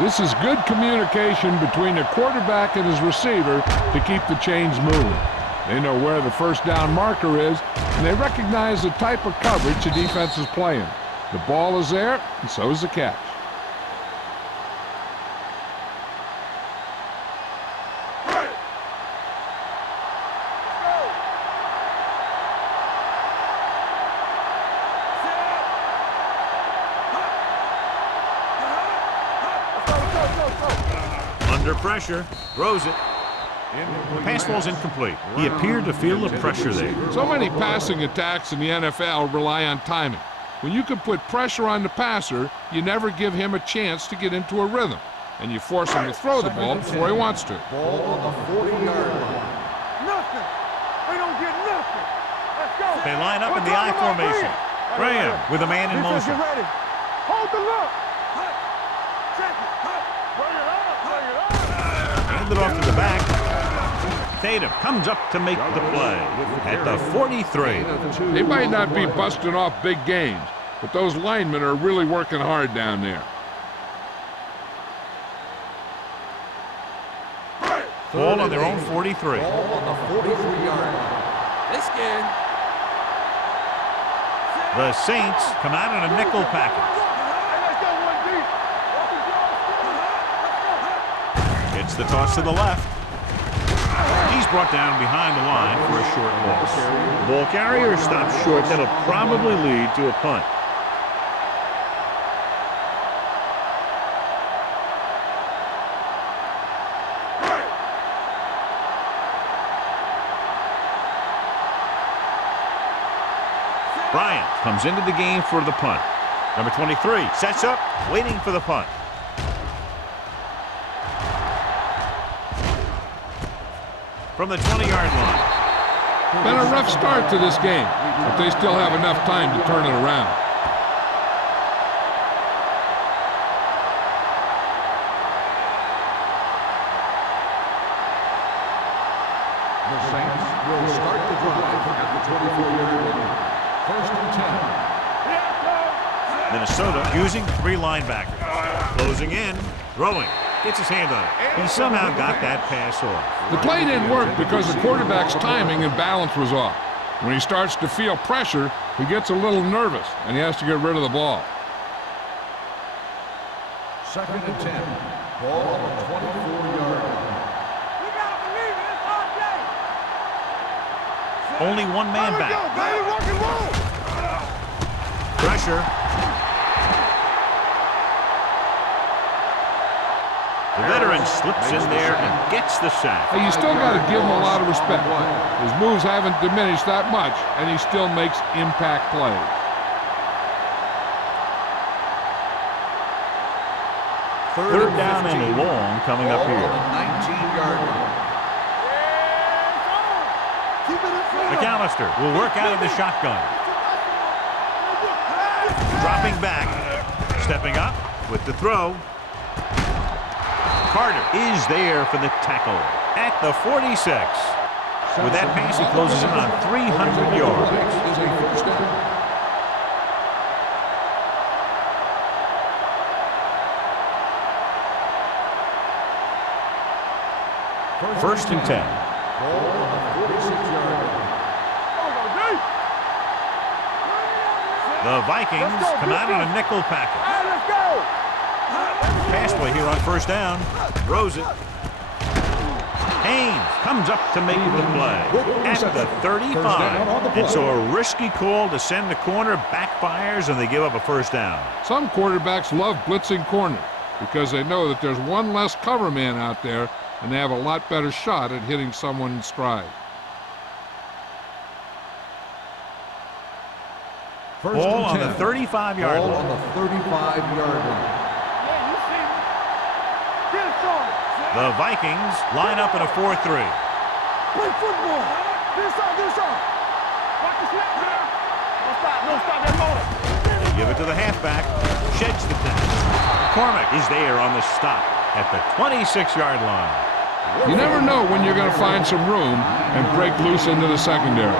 This is good communication between the quarterback and his receiver to keep the chains moving. They know where the first down marker is, and they recognize the type of coverage the defense is playing. The ball is there, and so is the catch. Under pressure, throws it. Pass falls incomplete. He appeared to feel the pressure there. So many passing attacks in the NFL rely on timing. When you can put pressure on the passer, you never give him a chance to get into a rhythm, and you force him to throw the ball before he wants to. Ball on the 40-yard line. Nothing. They don't get nothing. Let's go. They line up in the I formation. Graham with a man in Defense, motion. get ready. Hold the look. Check it. Bring it up. Handed off to the back. Tatum comes up to make the play at the 43. They might not be busting off big gains, but those linemen are really working hard down there. Ball on their own 43. Ball on the 43-yard line. It's good. The Saints come out in a nickel package. It's the toss to the left. He's brought down behind the line for a short loss. Ball carrier stops short. That'll probably lead to a punt. Bryant comes into the game for the punt. Number 23 sets up, waiting for the punt. From the 20-yard line. Been a rough start to this game, but they still have enough time to turn it around. The Saints will start the drive at the 24-yard line. 1st and 10. Minnesota using 3 linebackers. Closing in, throwing. Gets his hand on it. He somehow got that pass off. The play didn't work because the quarterback's timing and balance was off. When he starts to feel pressure, he gets a little nervous, and he has to get rid of the ball. 2nd and 10. Ball on the 24-yard line. You gotta believe it. It's our day. Only one man back. Baby, rock and roll. Pressure. The veteran slips in there and gets the sack. Hey, you still got to give him a lot of respect. His moves haven't diminished that much, and he still makes impact plays. Third down and long coming up Ball on here. the 19-yard line. Keep it in front. McAllister will work out of the shotgun. Dropping back. Stepping up with the throw. Carter is there for the tackle at the 46. With that pass, he closes in on 300 yards. Is a first down. First and 10. Ball on the 46-yard line. The Vikings come out on a nickel package. Hey, let's go. Pass play here on first down. Throws it. Haynes comes up to make the play at the 35. And so a risky call to send the corner backfires, and they give up a first down. Some quarterbacks love blitzing corners because they know that there's one less cover man out there, and they have a lot better shot at hitting someone in stride. Ball on the 35-yard Ball line. on the 35-yard line. Yeah, you see me. Get it started. The Vikings line up in a 4-3. Play football. This on. Watch the snap now. Don't stop that motor. They give it to the halfback. Sheds the tackle. McCormick is there on the stop at the 26-yard line. You never know when you're going to find some room and break loose into the secondary.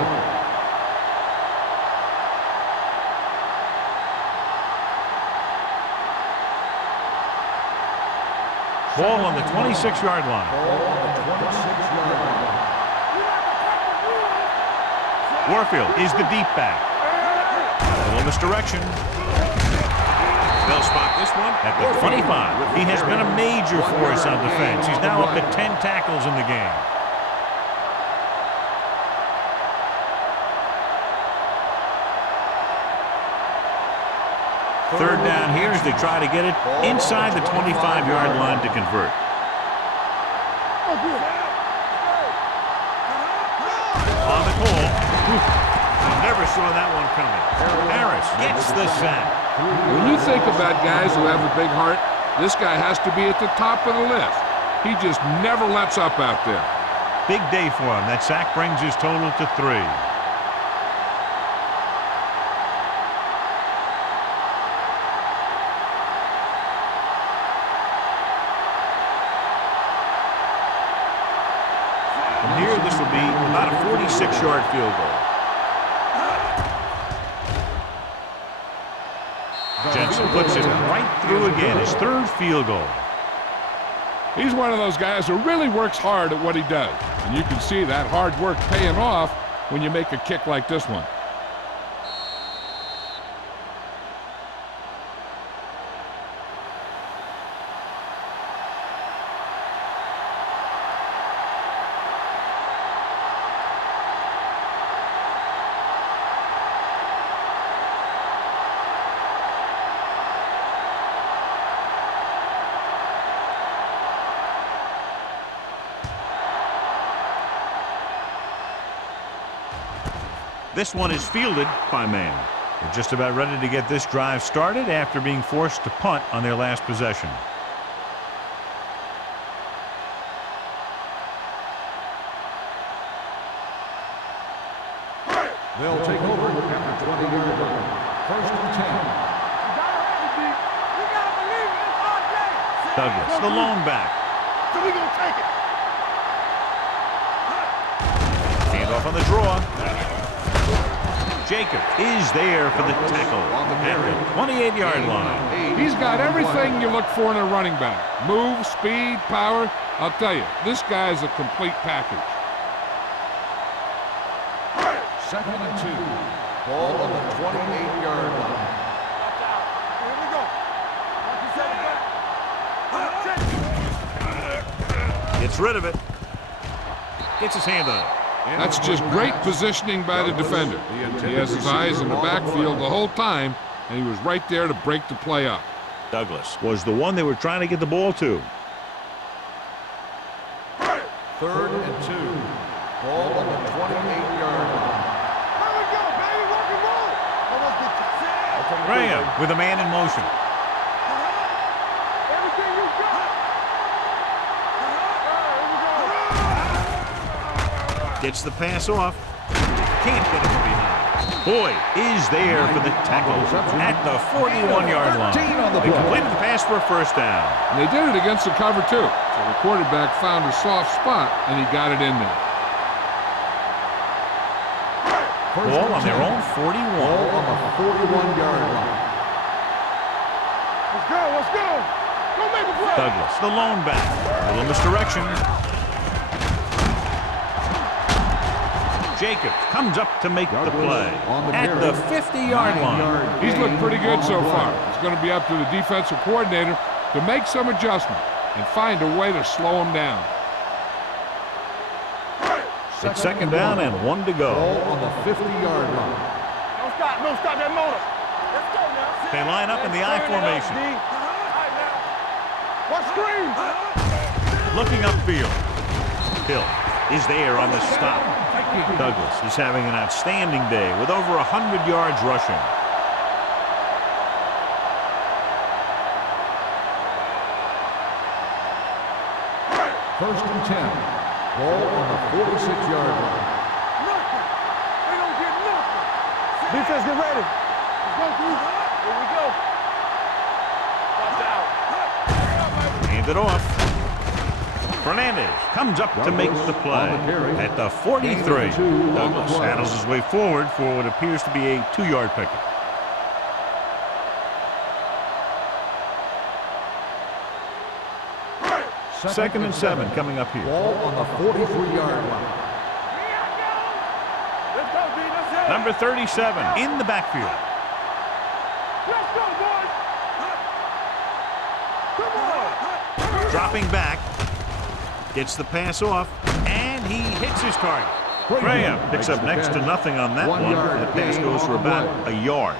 Ball on the 26-yard line. Ball on the 26-yard line. Warfield is the deep back. A little misdirection. They'll spot this one at the 25. He has been a major force on defense. He's now up to 10 tackles in the game. Third down here as they try to get it inside the 25-yard line to convert. On the call. I never saw that one coming. Harris gets the sack. When you think about guys who have a big heart, this guy has to be at the top of the list. He just never lets up out there. Big day for him. That sack brings his total to 3. From here, this will be about a 46-yard field goal. Jensen puts it right through again. His third field goal. He's one of those guys who really works hard at what he does. And you can see that hard work paying off when you make a kick like this one. This one is fielded by man. They're just about ready to get this drive started after being forced to punt on their last possession. They'll take over after 20-yard line. First and 10. We gotta believe it. It's our day. Douglas, the lone back. So we gonna take it. Hand off on the draw. Jacob is there for the tackle at the 28-yard line. He's got everything you look for in a running back. Move, speed, power. I'll tell you, this guy's a complete package. Second and 2. Ball on the 28-yard line. Here we go. Gets rid of it. Gets his hand on it. That's just great positioning by the defender. He has his eyes in the backfield the whole time, and he was right there to break the play up. Douglas was the one they were trying to get the ball to. Third and 2. Ball on the 28-yard line. Here we go, baby. Rock and roll. Graham with a man in motion. Everything you got. Here we go. Gets the pass off. Can't get it from behind. Boyd is there for the tackle at the 41-yard line. They completed the pass for a first down. And they did it against the cover, too. So the quarterback found a soft spot, and he got it in there. Ball on their own 41. Ball on the 41-yard line. Let's go, let's go. Go make a play. Douglas, the lone back. A little misdirection. Jacobs comes up to make the play at the 50-yard line. He's looked pretty good so far. It's going to be up to the defensive coordinator to make some adjustment and find a way to slow him down. It's second down and 1 to go. Ball on the 50-yard line. No stop that motor. Let's go now. They line up in the I formation. What screen? Looking upfield. Hill is there on the stop. Douglas is having an outstanding day with over 100 yards rushing. First and 10. Ball on the 46-yard line. Nothing. They don't get nothing. Defense, get ready. Let's go, dude. Here we go. Watch out. Hand it off. Fernandez comes up to make the play at the 43. Douglas saddles his way forward for what appears to be a 2-yard pickup. Second and 7 coming up here. Ball on the 43-yard line. Let's go, D. Let's go. Number 37 in the backfield. Let's go, boys. Come on. Dropping back. Gets the pass off, and he hits his target. Graham picks up next to nothing on that one. That pass goes for about a yard.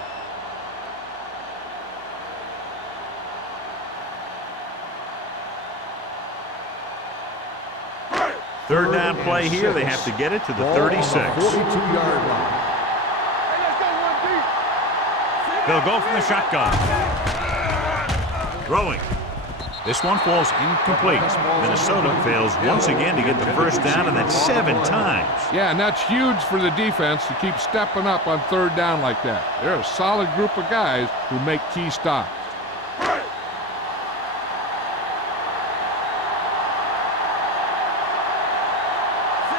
Third down play here. They have to get it to the 36. 42-yard line. Hey, let's go, 1 deep. They'll go from the shotgun. Throwing. This one falls incomplete. Minnesota fails once again to get the first down, and that's 7 times. Yeah, and that's huge for the defense to keep stepping up on third down like that. They're a solid group of guys who make key stops.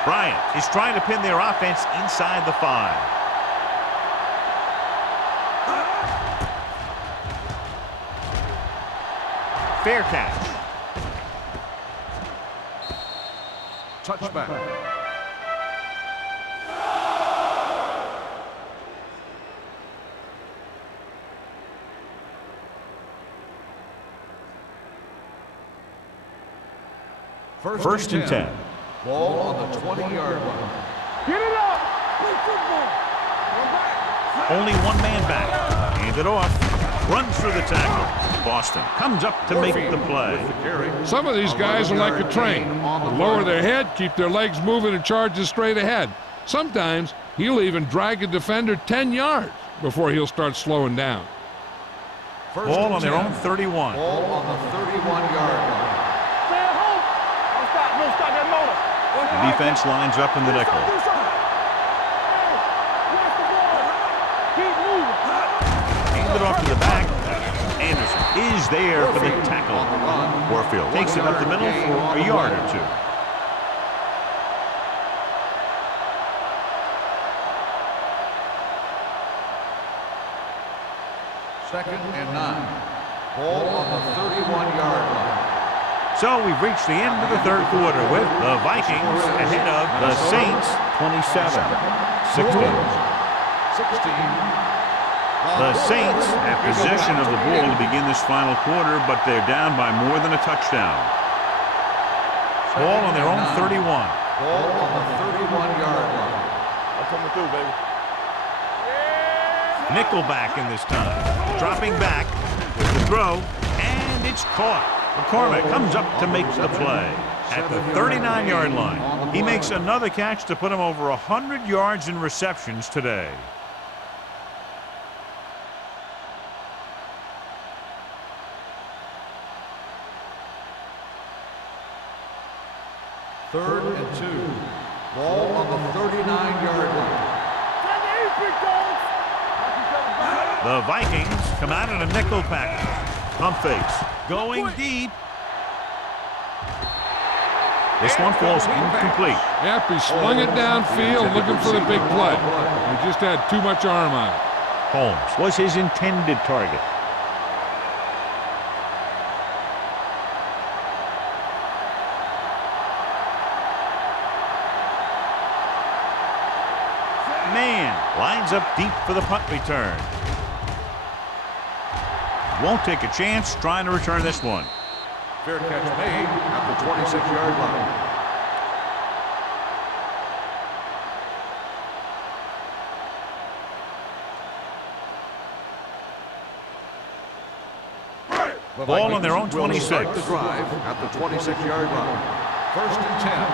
Bryant is trying to pin their offense inside the 5. Fair catch. Touchback. First and 10. Ball on the 20-yard line. Get it up. Play football. One back. Only one man back. Hand it off. Runs through the tackle. Boston comes up to make the play. Some of these guys are like a train. They lower their head, keep their legs moving, and charge straight ahead. Sometimes he'll even drag a defender 10 yards before he'll start slowing down. Ball on their own 31. Ball on the 31-yard line. Stay at home. No stop that motor. The defense lines up in the nickel. Do something. Hey, watch the ball. Keep moving. Hand it off to the back. Anderson is there for the tackle. Warfield takes it up the middle for a yard or 2. Second and 9. Ball on the 31-yard line. So we've reached the end of the third quarter with the Vikings ahead of the Saints 27-16. 16. The Saints have possession of the ball to begin this final quarter, but they're down by more than a touchdown. Ball on their own 31. Ball on the 31-yard line. I'm coming through, baby. Nickelback in this time. Dropping back with the throw, and it's caught. McCormick comes up to make the play at the 39-yard line. He makes another catch to put him over 100 yards in receptions today. Third and 2. Ball on the 39-yard line. The Vikings come out in a nickel package. Pump fakes. Going deep. This one falls incomplete. Yep, he swung it downfield looking for the big play. He just had too much arm on it. Holmes was his intended target. Man lines up deep for the punt return. Won't take a chance trying to return this one. Fair catch made at the 26-yard line. Ball on their own 26. Start the drive at the 26-yard line. 1st and 10.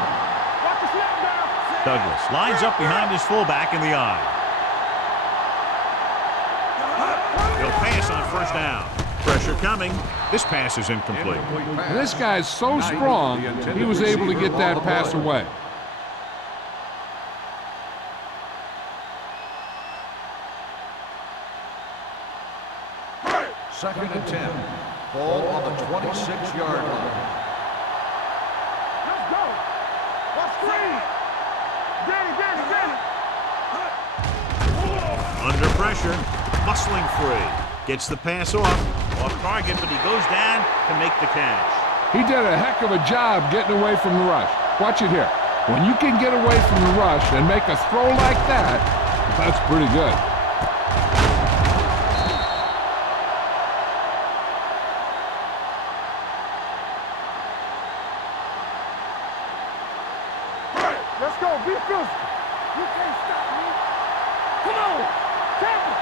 Douglas lines up behind his fullback in the eye. He'll pass on 1st down. Pressure coming. This pass is incomplete. And this guy's so strong, he was able to get that pass away. Second and 10. Ball on the 26-yard line. Let's go. Let's screen. Get it. Under pressure. Muscling free. Gets the pass off target, but he goes down to make the catch. He did a heck of a job getting away from the rush. Watch it here. When you can get away from the rush and make a throw like that, that's pretty good. Let's go. Be physical. You can't stop me. Come on. Tackle.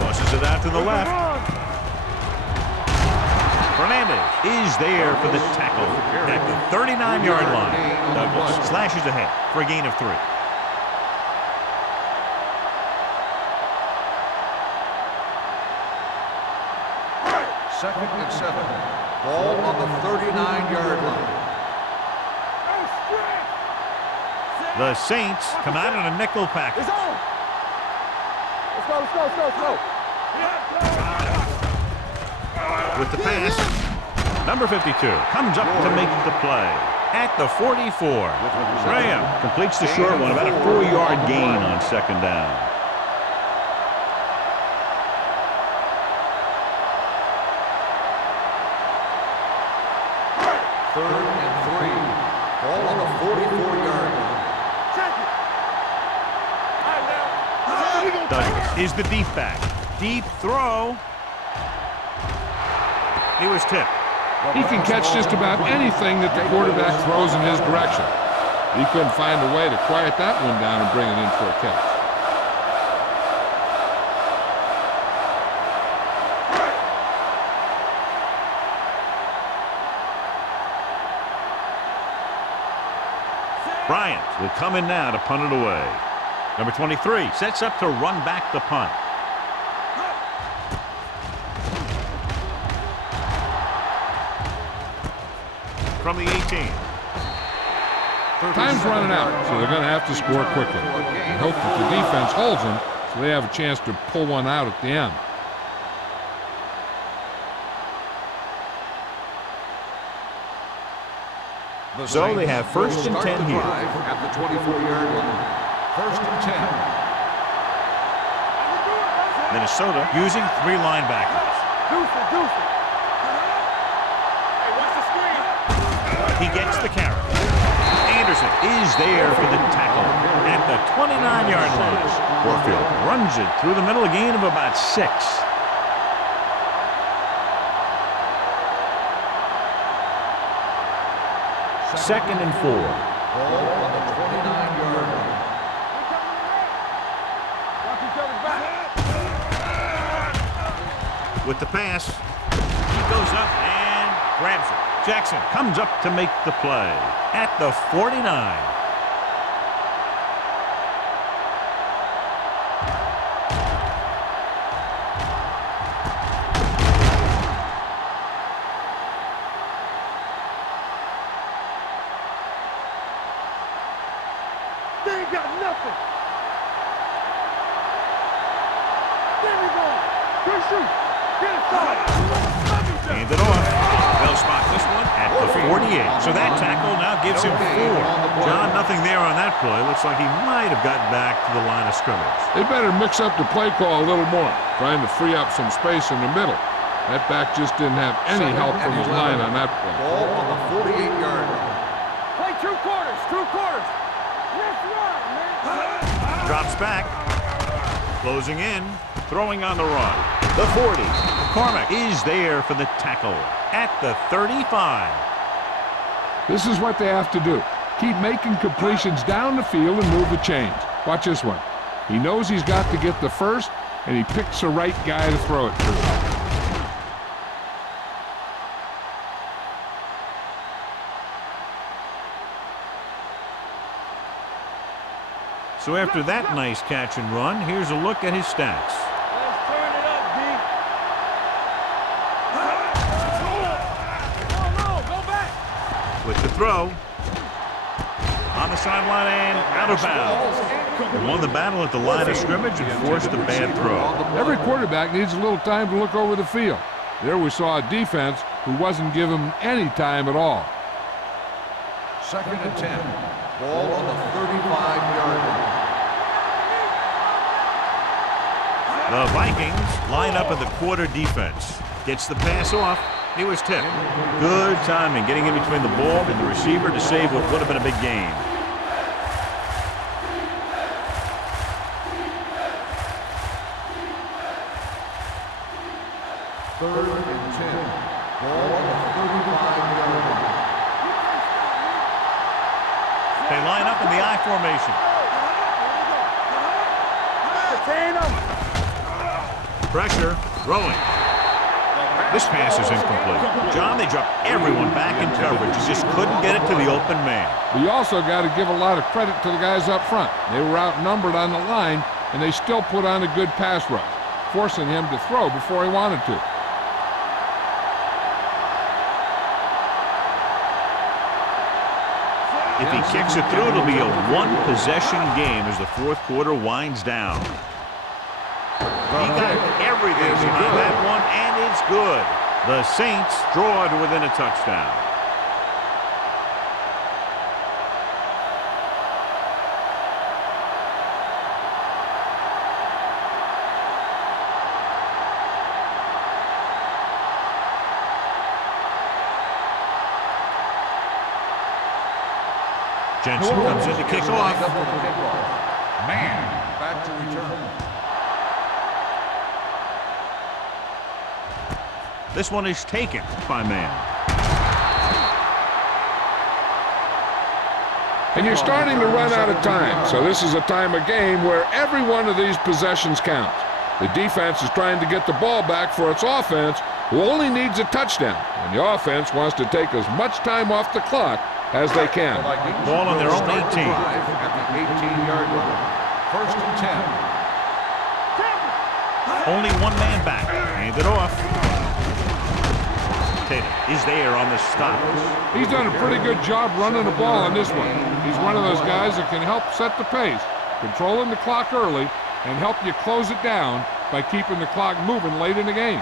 Tosses it out to the left. Fernandez is there for the tackle at the 39-yard line. Douglas slashes ahead for a gain of 3. Second and 7. Ball on the 39-yard line. The Saints come out in a nickel package. It's on. Let's go. With the pass, number 52 comes up to make the play at the 44. Graham completes the short one, about a 4-yard gain on 2nd down. Third and 3. Ball on the 44-yard line. Douglas is the deep back. Deep throw. He was tipped. He can catch just about anything that the quarterback throws in his direction. He couldn't find a way to quiet that one down and bring it in for a catch. Bryant will come in now to punt it away. Number 23 sets up to run back the punt. From the 18. Time's running out, so they're going to have to score quickly. I hope that the defense holds them so they have a chance to pull one out at the end. So they have 1st and 10 here. At the 24-yard line. 1st and 10. Minnesota using 3 linebackers. Deuce it. He gets the carry. Anderson is there for the tackle at the 29-yard line. Warfield runs it through the middle, a gain of about 6. Second and 4. Ball on the 29-yard line. With the pass, he goes up and grabs it. Jackson comes up to make the play at the 49. There you go. shoot. Get it, son. Hand it off. They'll spot this one at the 48. So that tackle now gives him 4. John, nothing there on that play. Looks like he might have gotten back to the line of scrimmage. They better mix up the play call a little more, trying to free up some space in the middle. That back just didn't have any help from his line on that play. Ball on the 48-yard line. Play 2 quarters, 2 quarters. Let's run, man. Drops back. Closing in. Throwing on the run. The 40. McCormick is there for the tackle at the 35. This is what they have to do. Keep making completions down the field and move the chains. Watch this one. He knows he's got to get the first, and he picks the right guy to throw it to. So after that nice catch and run, here's a look at his stats. Let's turn it up, B. No, go back. With the throw. On the sideline and out of bounds. They won the battle at the line of scrimmage and forced a bad throw. Every quarterback needs a little time to look over the field. There we saw a defense who wasn't given any time at all. 2nd and 10. Ball on the 35-yard line. The Vikings line up in the quarter defense. Gets the pass off. He was tipped. Good timing, getting in between the ball and the receiver to save what would have been a big gain. Third and 10. Ball on the 35-yard line. They line up in the I formation. Contain them. Pressure, throwing. This pass is incomplete. John, they dropped everyone back in coverage. He just couldn't get it to the open man. But you also got to give a lot of credit to the guys up front. They were outnumbered on the line, and they still put on a good pass rush, forcing him to throw before he wanted to. If he kicks it through, it'll be a one-possession game as the 4th quarter winds down. He got everything behind that one, and it's good. The Saints draw to within a touchdown. Jensen comes in to kick off. Man back to return. This one is taken by man. And you're starting to run out of time, so this is a time of game where every one of these possessions counts. The defense is trying to get the ball back for its offense, who only needs a touchdown, and the offense wants to take as much time off the clock as they can. Ball on their own 18. At the 18-yard line. 1st and 10. Only one man back. Hand it off. Tatum is there on the stop. He's done a pretty good job running the ball on this one. He's one of those guys that can help set the pace, controlling the clock early, and help you close it down by keeping the clock moving late in the game.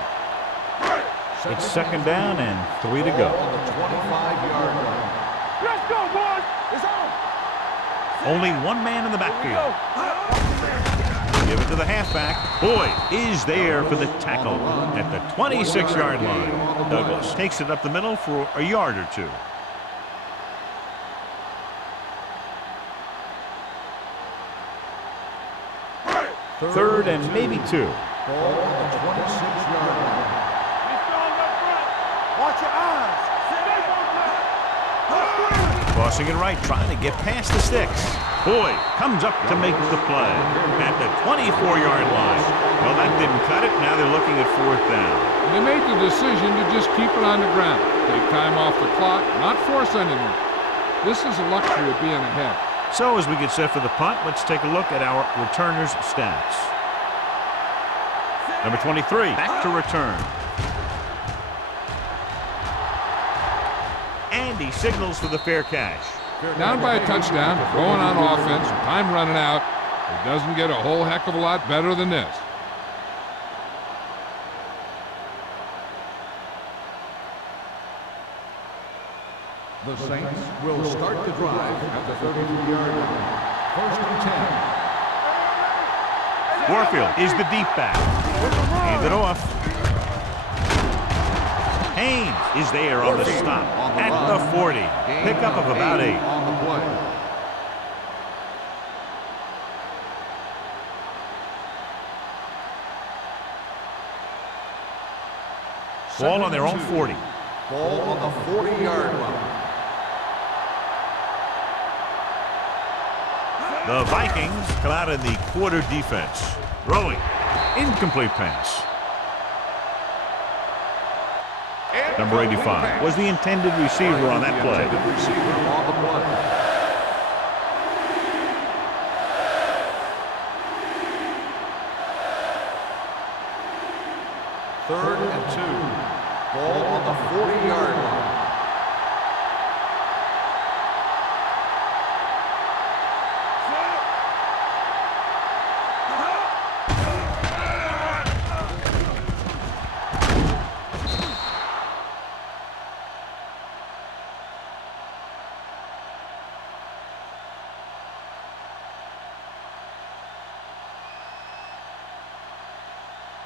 It's 2nd down and 3 to go. On the 25-yard line. Let's go, boys. It's on. Only one man in the backfield. Give it to the halfback. Boyd is there for the tackle at the 26-yard line. Douglas takes it up the middle for a yard or 2. Third and maybe 2. Ball on the 26-yard line. Be strong up front. Watch your eyes. Crossing it right, trying to get past the sticks. Boyd comes up to make the play at the 24-yard line. Well, that didn't cut it. Now they're looking at 4th down. They made the decision to just keep it on the ground, take time off the clock, not force anything. This is a luxury of being ahead. So as we get set for the punt, let's take a look at our returners' stats. Number 23, back to return. And he signals for the fair catch. Down by a touchdown, going on offense, time running out. It doesn't get a whole heck of a lot better than this. The Saints will start the drive at the 33-yard line. First and 10. Warfield is the deep back. Hand it off. Haynes is there on the stop at the 40. Pickup of about 8. On the play. Ball on their own 40. Ball on the 40-yard line. The Vikings come out in the quarter defense. Throwing. Incomplete pass. Number 85 was the intended receiver on that play. Intended receiver on the play. Third and 2. Ball on the 40-yard line.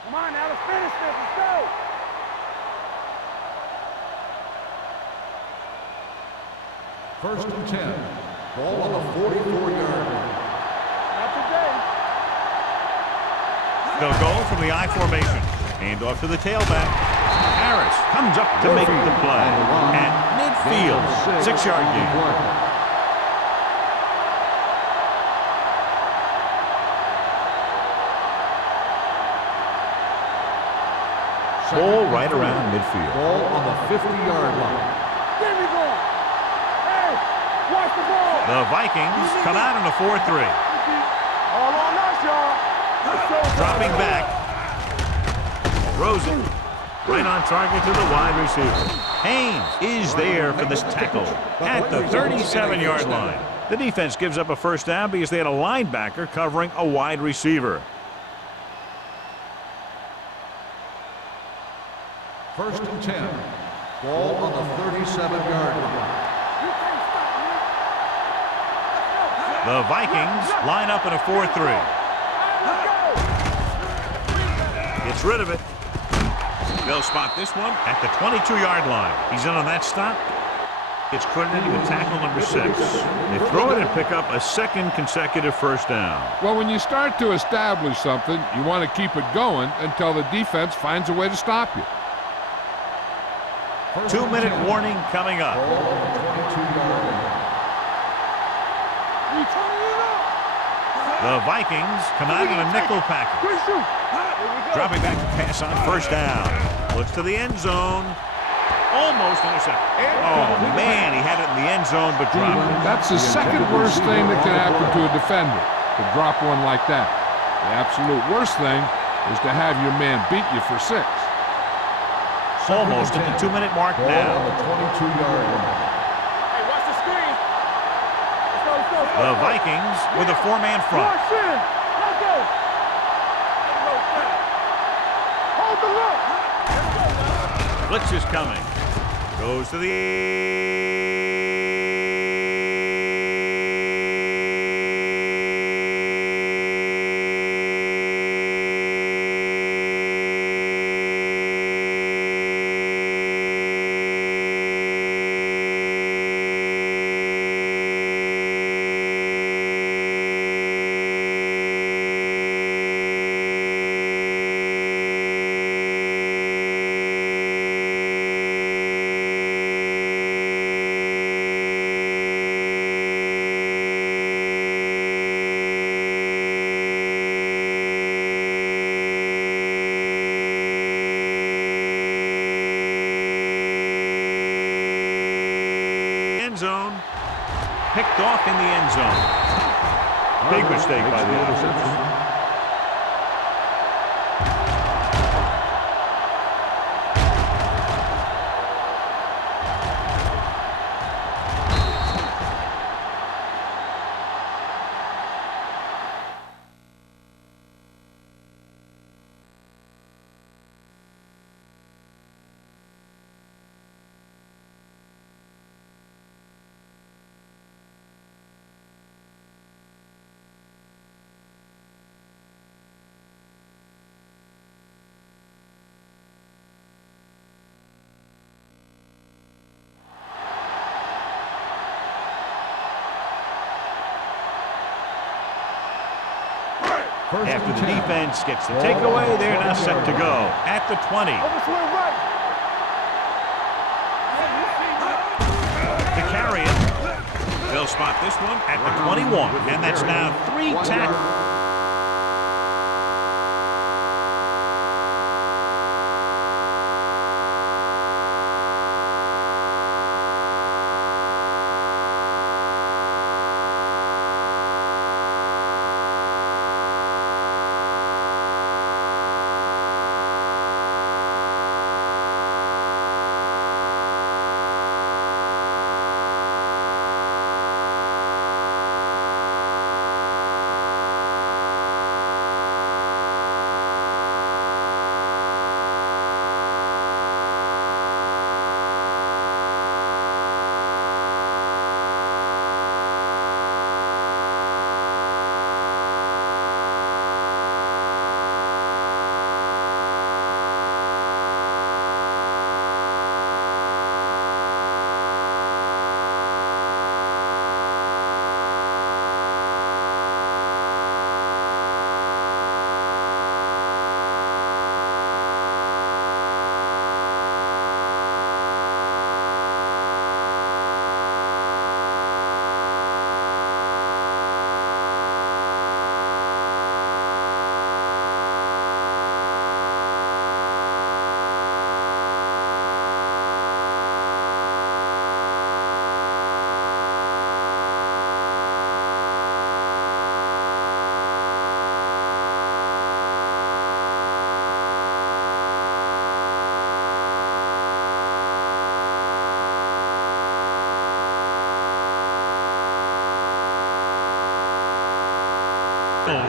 Come on now, let's finish this. Let's go. First and 10. Ball on the 44-yard line. Not today. They'll go from the I formation. Hand off to the tailback. Harris comes up to make the play. At midfield, 6-yard gain. Ball right around midfield. Ball on the 50-yard line. Give me ball. Hey, watch the ball. The Vikings come out in a 4-3. All on us, y'all. Let's go, Dropping back. Rosen right on target to the wide receiver. Haynes is there for this tackle at the 37-yard line. The defense gives up a first down because they had a linebacker covering a wide receiver. First and 10. Ball on the 37-yard line. The Vikings line up in a 4-3. Gets rid of it. They'll spot this one at the 22-yard line. He's in on that stop. It's credited with tackle number 6. They throw it and pick up a second consecutive first down. Well, when you start to establish something, you want to keep it going until the defense finds a way to stop you. 2-minute warning coming up. Ball on the 22-yard line. The Vikings come out in a nickel package. Dropping back to pass on first down. Looks to the end zone. Almost intercepted. Oh, man, he had it in the end zone, but dropped it. That's the second worst thing that can happen to a defender, to drop one like that. The absolute worst thing is to have your man beat you for 6. Almost at the 2-minute mark Ball now. on the 22-yard line. Hey, watch the screen. Let's go, let's go. The Vikings with a 4-man front. Rush in. Let's go. Hold the look. Blitz is coming. Goes to the zone. Picked off in the end zone. Big mistake by the offense. After the defense gets the takeaway, they're now set to go at the 20. Overswing right. To carry it. They'll spot this one at the 21, and that's now 3 tackles.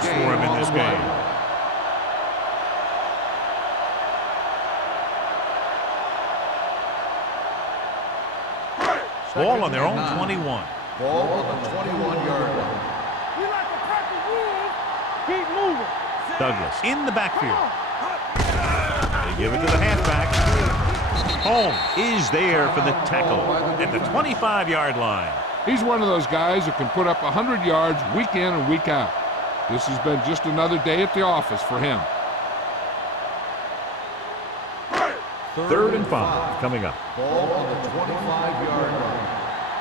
For him in this game. Ball on their own 21. Ball on the 21-yard line. We like to crack the rules. Keep moving. Douglas in the backfield. They give it to the halfback. Holmes is there for the tackle at the 25-yard line. He's one of those guys who can put up 100 yards week in and week out. This has been just another day at the office for him. 3rd and 5 coming up. Ball on the 25-yard line.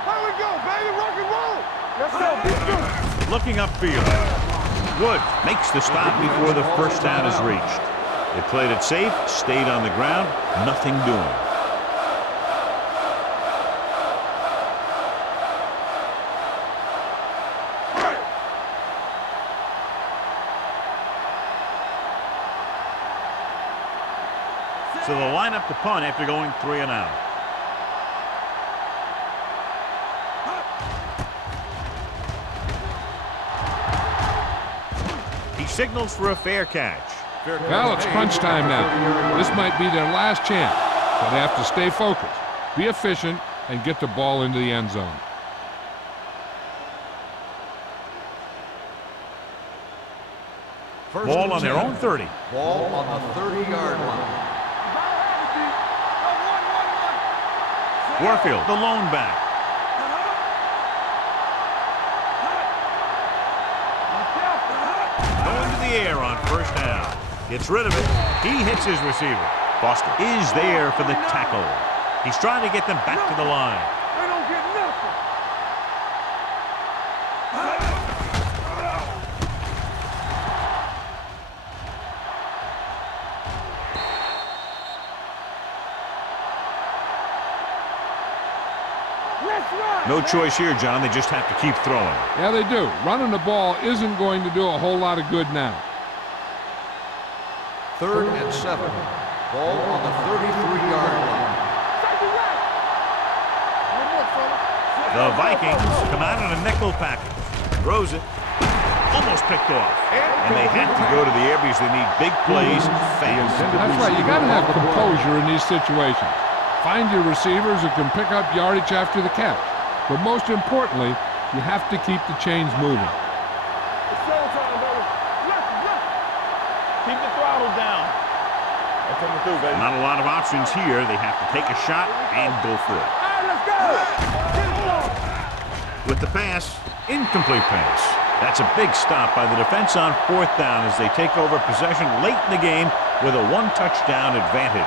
Here we go, baby. Rock and roll. Let's go. Keep doing. Looking upfield. Woods makes the stop before the first down is reached. They played it safe, stayed on the ground, nothing doing. So they'll line up the punt after going 3 and out. He signals for a fair catch. Well, it's crunch time now. This might be their last chance, but they have to stay focused, be efficient, and get the ball into the end zone. Ball on their own 30. Ball on the 30-yard line. Warfield, the lone back. Going to the air on first down. Gets rid of it. He hits his receiver. Foster is there for the tackle. He's trying to get them back to the line. They don't get nothing. No choice here, John. They just have to keep throwing. Yeah, they do. Running the ball isn't going to do a whole lot of good now. 3rd and 7. Ball on the 33-yard line. The Vikings come out in a nickel package. Throws it. Almost picked off. And they have to go to the air because they need big plays fast. That's right. You got to have composure in these situations. Find your receivers who can pick up yardage after the catch. But most importantly, you have to keep the chains moving. It's showtime, baby. Look. Keep the throttle down. I'm coming through, baby. Not a lot of options here. They have to take a shot and go for it. All right, let's go. Get it. With the pass, incomplete pass. That's a big stop by the defense on 4th down as they take over possession late in the game with a 1-touchdown advantage.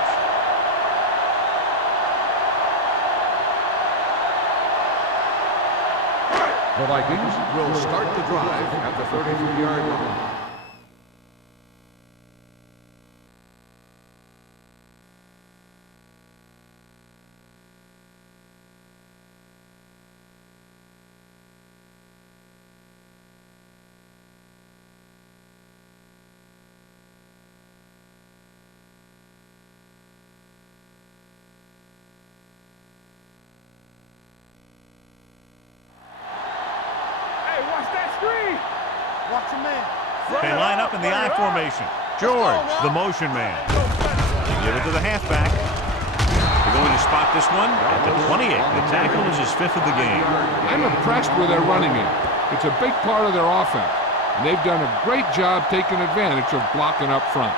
The Vikings will start the drive at the 33-yard line. Watch your man. They line up in the I formation. George, the motion man. They give it to the halfback. They're going to spot this one at the 28. The tackle is his 5th of the game. I'm impressed with their running game. It's a big part of their offense, and they've done a great job taking advantage of blocking up front.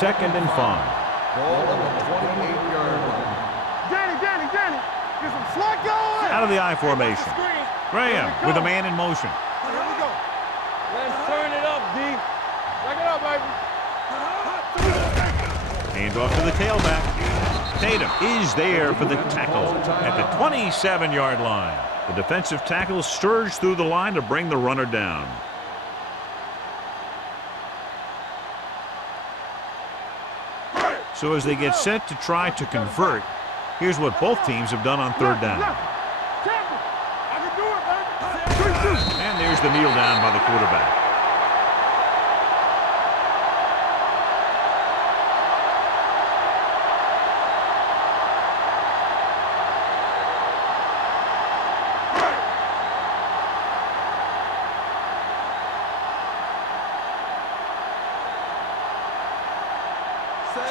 2nd and 5. Ball on the 28-yard line. Danny. Get some slot going. Out of the I formation. Graham with a man in motion. Here we go. Let's turn it up, D. Check it out, baby. Hands off to the tailback. Tatum is there for the tackle at the 27-yard line. The defensive tackle surged through the line to bring the runner down. So as they get set to try to convert, here's what both teams have done on 3rd down. And there's the kneel down by the quarterback.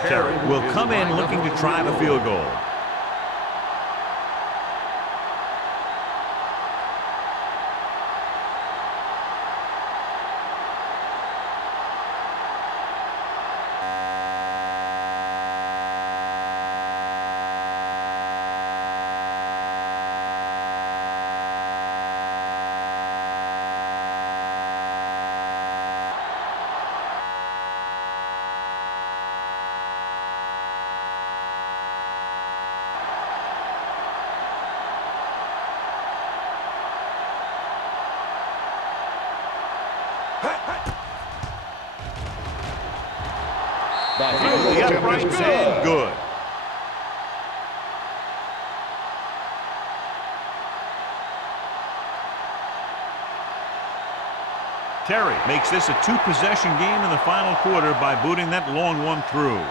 Terry will come in looking to try the field goal. Through the uprights and good. Terry makes this a 2-possession game in the final quarter by booting that long one through.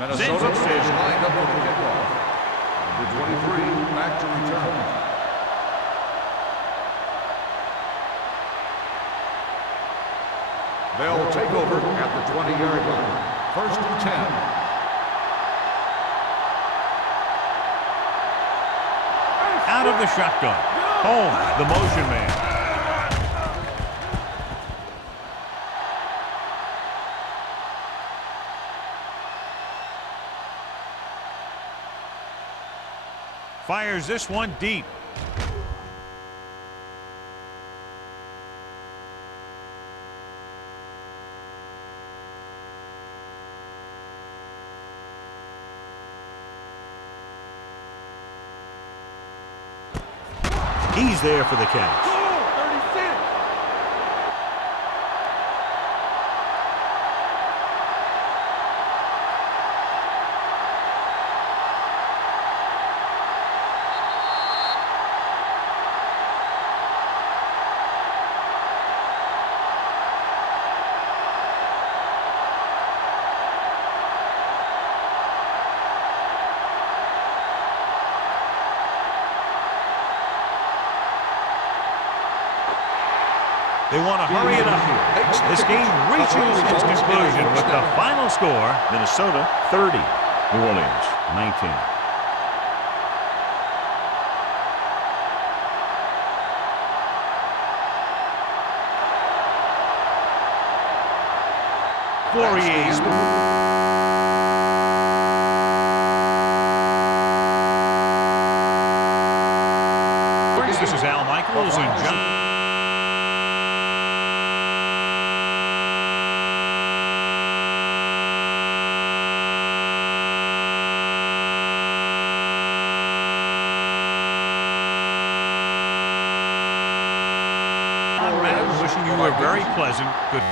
Minnesota is lined up for the kickoff. Number 23 back to return. They'll take over at the 20-yard line. 1st and 10. out of the shotgun. Home, the motion man. Fires this one deep. He's there for the catch. 36. They want to hurry it up here. This game reaches its conclusion with the final score, Minnesota 30, New Orleans 19. Fourier's this is Al Michaels and John. Wishing you a very pleasant good